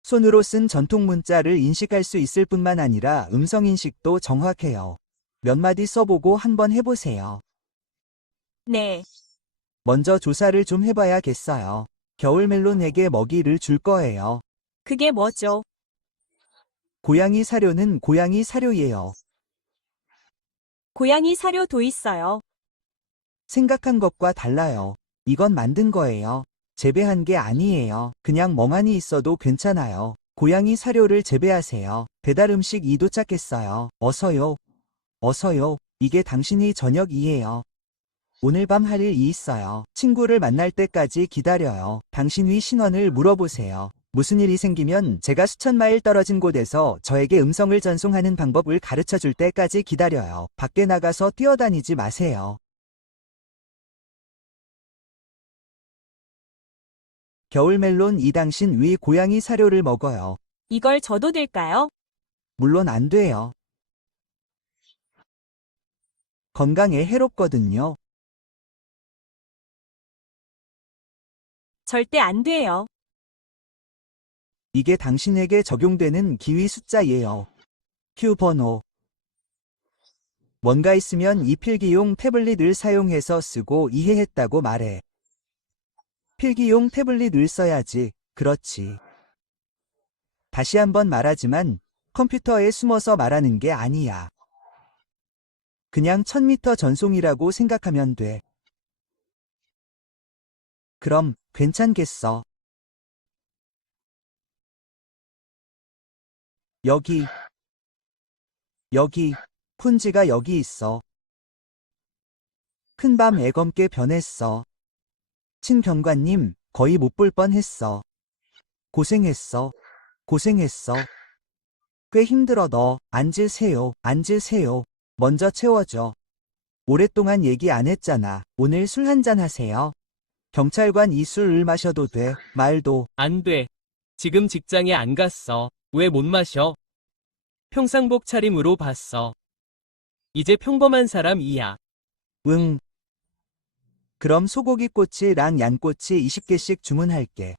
손으로 쓴 전통 문자를 인식할 수 있을 뿐만 아니라 음성 인식도 정확해요. 몇 마디 써보고 한번 해보세요. 네. 먼저 조사를 좀 해봐야겠어요. 겨울 멜론에게 먹이를 줄 거예요. 그게 뭐죠? 고양이 사료는 고양이 사료예요. 고양이 사료도 있어요. 생각한 것과 달라요. 이건 만든 거예요. 재배한 게 아니에요. 그냥 멍하니 있어도 괜찮아요. 고양이 사료를 재배하세요. 배달 음식이 도착했어요. 어서요. 어서요. 이게 당신이 저녁이에요. 오늘 밤 할 일이 있어요. 친구를 만날 때까지 기다려요. 당신이 신원을 물어보세요. 무슨 일이 생기면 제가 수천 마일 떨어진 곳에서 저에게 음성을 전송하는 방법을 가르쳐 줄 때까지 기다려요. 밖에 나가서 뛰어다니지 마세요. 겨울 멜론 이 당신 위 고양이 사료를 먹어요. 이걸 줘도 될까요? 물론 안 돼요. 건강에 해롭거든요. 절대 안 돼요. 이게 당신에게 적용되는 기위 숫자예요. 큐 번호. 뭔가 있으면 이 필기용 태블릿을 사용해서 쓰고 이해했다고 말해. 필기용 태블릿을 써야지. 그렇지. 다시 한번 말하지만 컴퓨터에 숨어서 말하는 게 아니야. 그냥 1000m 전송이라고 생각하면 돼. 그럼 괜찮겠어. 여기, 푼지가 여기 있어. 큰밤 애검게 변했어. 친경관님, 거의 못 볼 뻔했어. 고생했어. 고생했어. 꽤 힘들어 너. 앉으세요. 앉으세요. 먼저 채워줘. 오랫동안 얘기 안 했잖아. 오늘 술 한잔 하세요. 경찰관 이 술을 마셔도 돼. 말도. 안 돼. 지금 직장에 안 갔어. 왜 못 마셔? 평상복 차림으로 봤어. 이제 평범한 사람이야. 응. 그럼 소고기꼬치랑 양꼬치 20개씩 주문할게.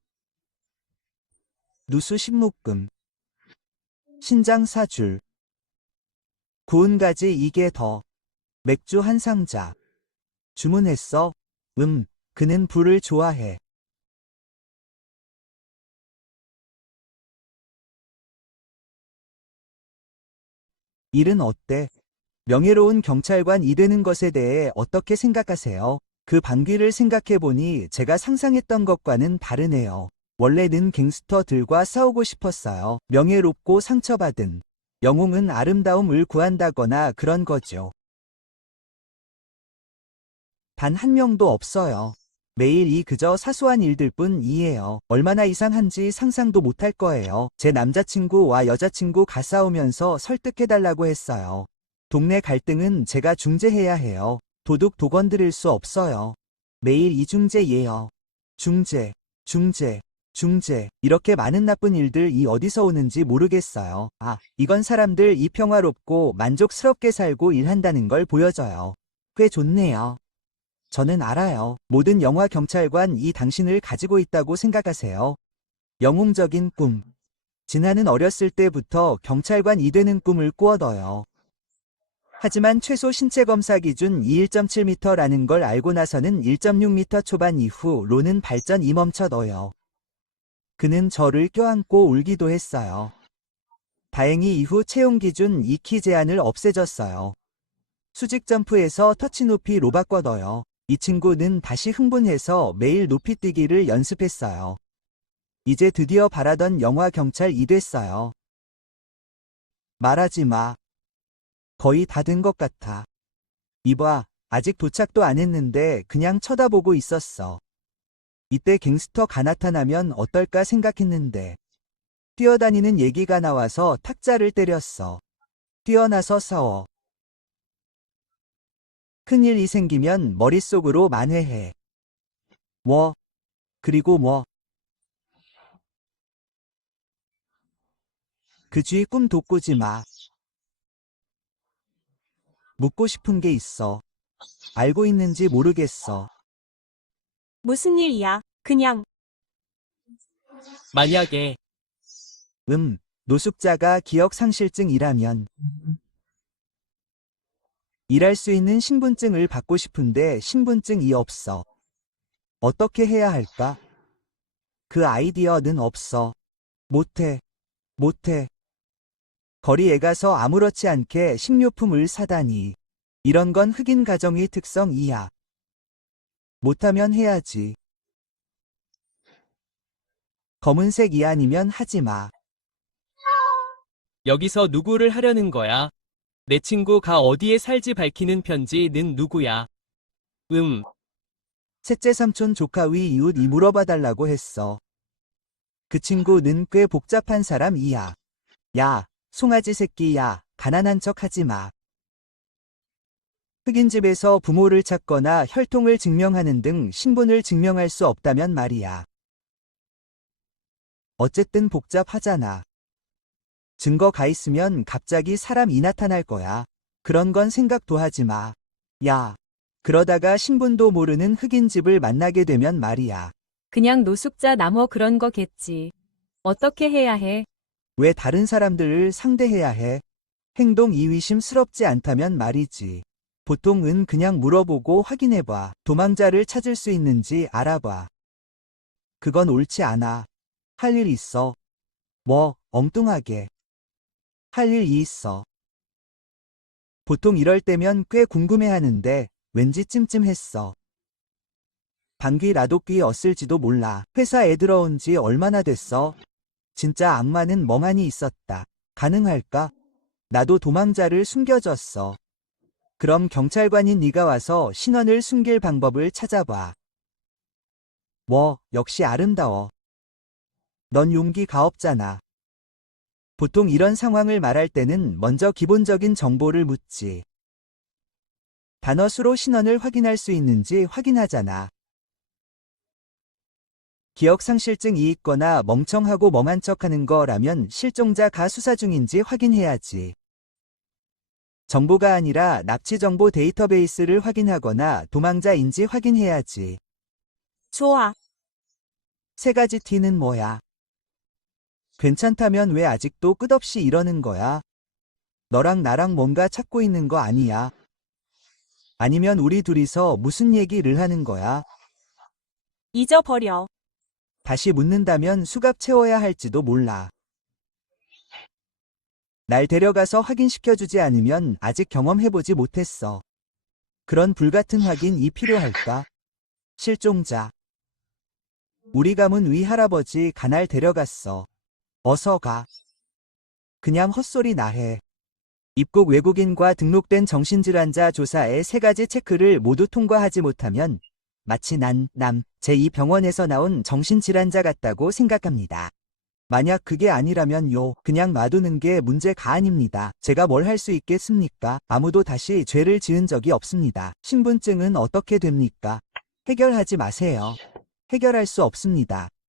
누수 10묶음. 신장 4줄. 구운 가지 2개 더. 맥주 한 상자. 주문했어? 그는 불을 좋아해. 일은 어때? 명예로운 경찰관이 되는 것에 대해 어떻게 생각하세요? 그 방귀를 생각해보니 제가 상상했던 것과는 다르네요. 원래는 갱스터들과 싸우고 싶었어요. 명예롭고 상처받은 영웅은 아름다움을 구한다거나 그런 거죠. 단 한 명도 없어요. 매일 그저 사소한 일들 뿐이에요. 얼마나 이상한지 상상도 못할 거예요. 제 남자친구와 여자친구가 싸우면서 설득해달라고 했어요. 동네 갈등은 제가 중재해야 해요. 도둑 도건드릴 수 없어요. 매일 이중재예요. 중재, 중재, 중재. 이렇게 많은 나쁜 일들이 어디서 오는지 모르겠어요. 이건 사람들이 평화롭고 만족스럽게 살고 일한다는 걸 보여줘요. 꽤 좋네요. 저는 알아요. 모든 영화 경찰관이 당신을 가지고 있다고 생각하세요. 영웅적인 꿈. 진아는 어렸을 때부터 경찰관이 되는 꿈을 꾸어둬요. 하지만 최소 신체 검사 기준 1.7m라는 걸 알고 나서는 1.6m 초반 이후로는 발전이 멈춰둬요. 그는 저를 껴안고 울기도 했어요. 다행히 이후 채용 기준 2키 제한을 없애졌어요. 수직 점프에서 터치 높이로 바꿔둬요. 이 친구는 다시 흥분해서 매일 높이 뛰기를 연습했어요. 이제 드디어 바라던 영화 경찰이 됐어요. 말하지 마. 거의 다 된 것 같아. 이봐, 아직 도착도 안 했는데 그냥 쳐다보고 있었어. 이때 갱스터가 나타나면 어떨까 생각했는데. 뛰어다니는 얘기가 나와서 탁자를 때렸어. 뛰어나서 싸워. 큰일이 생기면 머릿속으로 만회해. 그리고 그 쥐 꿈 돋구지 마. 묻고 싶은 게 있어. 알고 있는지 모르겠어. 무슨 일이야? 그냥. 만약에 노숙자가 기억상실증이라면 일할 수 있는 신분증을 받고 싶은데 신분증이 없어. 어떻게 해야 할까? 그 아이디어는 없어. 못해. 거리에 가서 아무렇지 않게 식료품을 사다니. 이런 건 흑인 가정의 특성이야. 못하면 해야지. 검은색이 아니면 하지 마. 여기서 누구를 하려는 거야? 내 친구가 어디에 살지 밝히는 편지는 누구야? 셋째 삼촌 조카위 이웃이 물어봐달라고 했어. 그 친구는 꽤 복잡한 사람이야. 야, 송아지 새끼야, 가난한 척 하지 마. 흑인 집에서 부모를 찾거나 혈통을 증명하는 등 신분을 증명할 수 없다면 말이야. 어쨌든 복잡하잖아. 증거가 있으면 갑자기 사람이 나타날 거야. 그런 건 생각도 하지 마. 야, 그러다가 신분도 모르는 흑인 집을 만나게 되면 말이야. 그냥 노숙자 나뭐 그런 거겠지. 어떻게 해야 해? 왜 다른 사람들을 상대해야 해? 행동이 의심스럽지 않다면 말이지. 보통은 그냥 물어보고 확인해봐. 도망자를 찾을 수 있는지 알아봐. 그건 옳지 않아. 할 일 있어. 엉뚱하게. 할 일이 있어. 보통 이럴 때면 꽤 궁금해하는데 왠지 찜찜했어. 방귀 라도끼였을지도 몰라. 회사에 들어온 지 얼마나 됐어? 진짜 악마는 멍하니 있었다. 가능할까? 나도 도망자를 숨겨줬어. 그럼 경찰관인 네가 와서 신원을 숨길 방법을 찾아봐. 역시 아름다워. 넌 용기가 없잖아. 보통 이런 상황을 말할 때는 먼저 기본적인 정보를 묻지. 단어 수로 신원을 확인할 수 있는지 확인하잖아. 기억상실증이 있거나 멍청하고 멍한 척하는 거라면 실종자가 수사 중인지 확인해야지. 정보가 아니라 납치 정보 데이터베이스를 확인하거나 도망자인지 확인해야지. 좋아. 3가지 T는 뭐야? 괜찮다면 왜 아직도 끝없이 이러는 거야? 너랑 나랑 뭔가 찾고 있는 거 아니야? 아니면 우리 둘이서 무슨 얘기를 하는 거야? 잊어버려. 다시 묻는다면 수갑 채워야 할지도 몰라. 날 데려가서 확인시켜주지 않으면 아직 경험해보지 못했어. 그런 불같은 확인이 필요할까? 실종자. 우리 가문 위 할아버지 가날 데려갔어. 어서 가. 그냥 헛소리 나해. 입국 외국인과 등록된 정신질환자 조사의 3가지 체크를 모두 통과하지 못하면 마치 난 제2병원에서 나온 정신질환자 같다고 생각합니다. 만약 그게 아니라면 그냥 놔두는 게 문제가 아닙니다. 제가 뭘 할 수 있겠습니까? 아무도 다시 죄를 지은 적이 없습니다. 신분증은 어떻게 됩니까? 해결하지 마세요. 해결할 수 없습니다.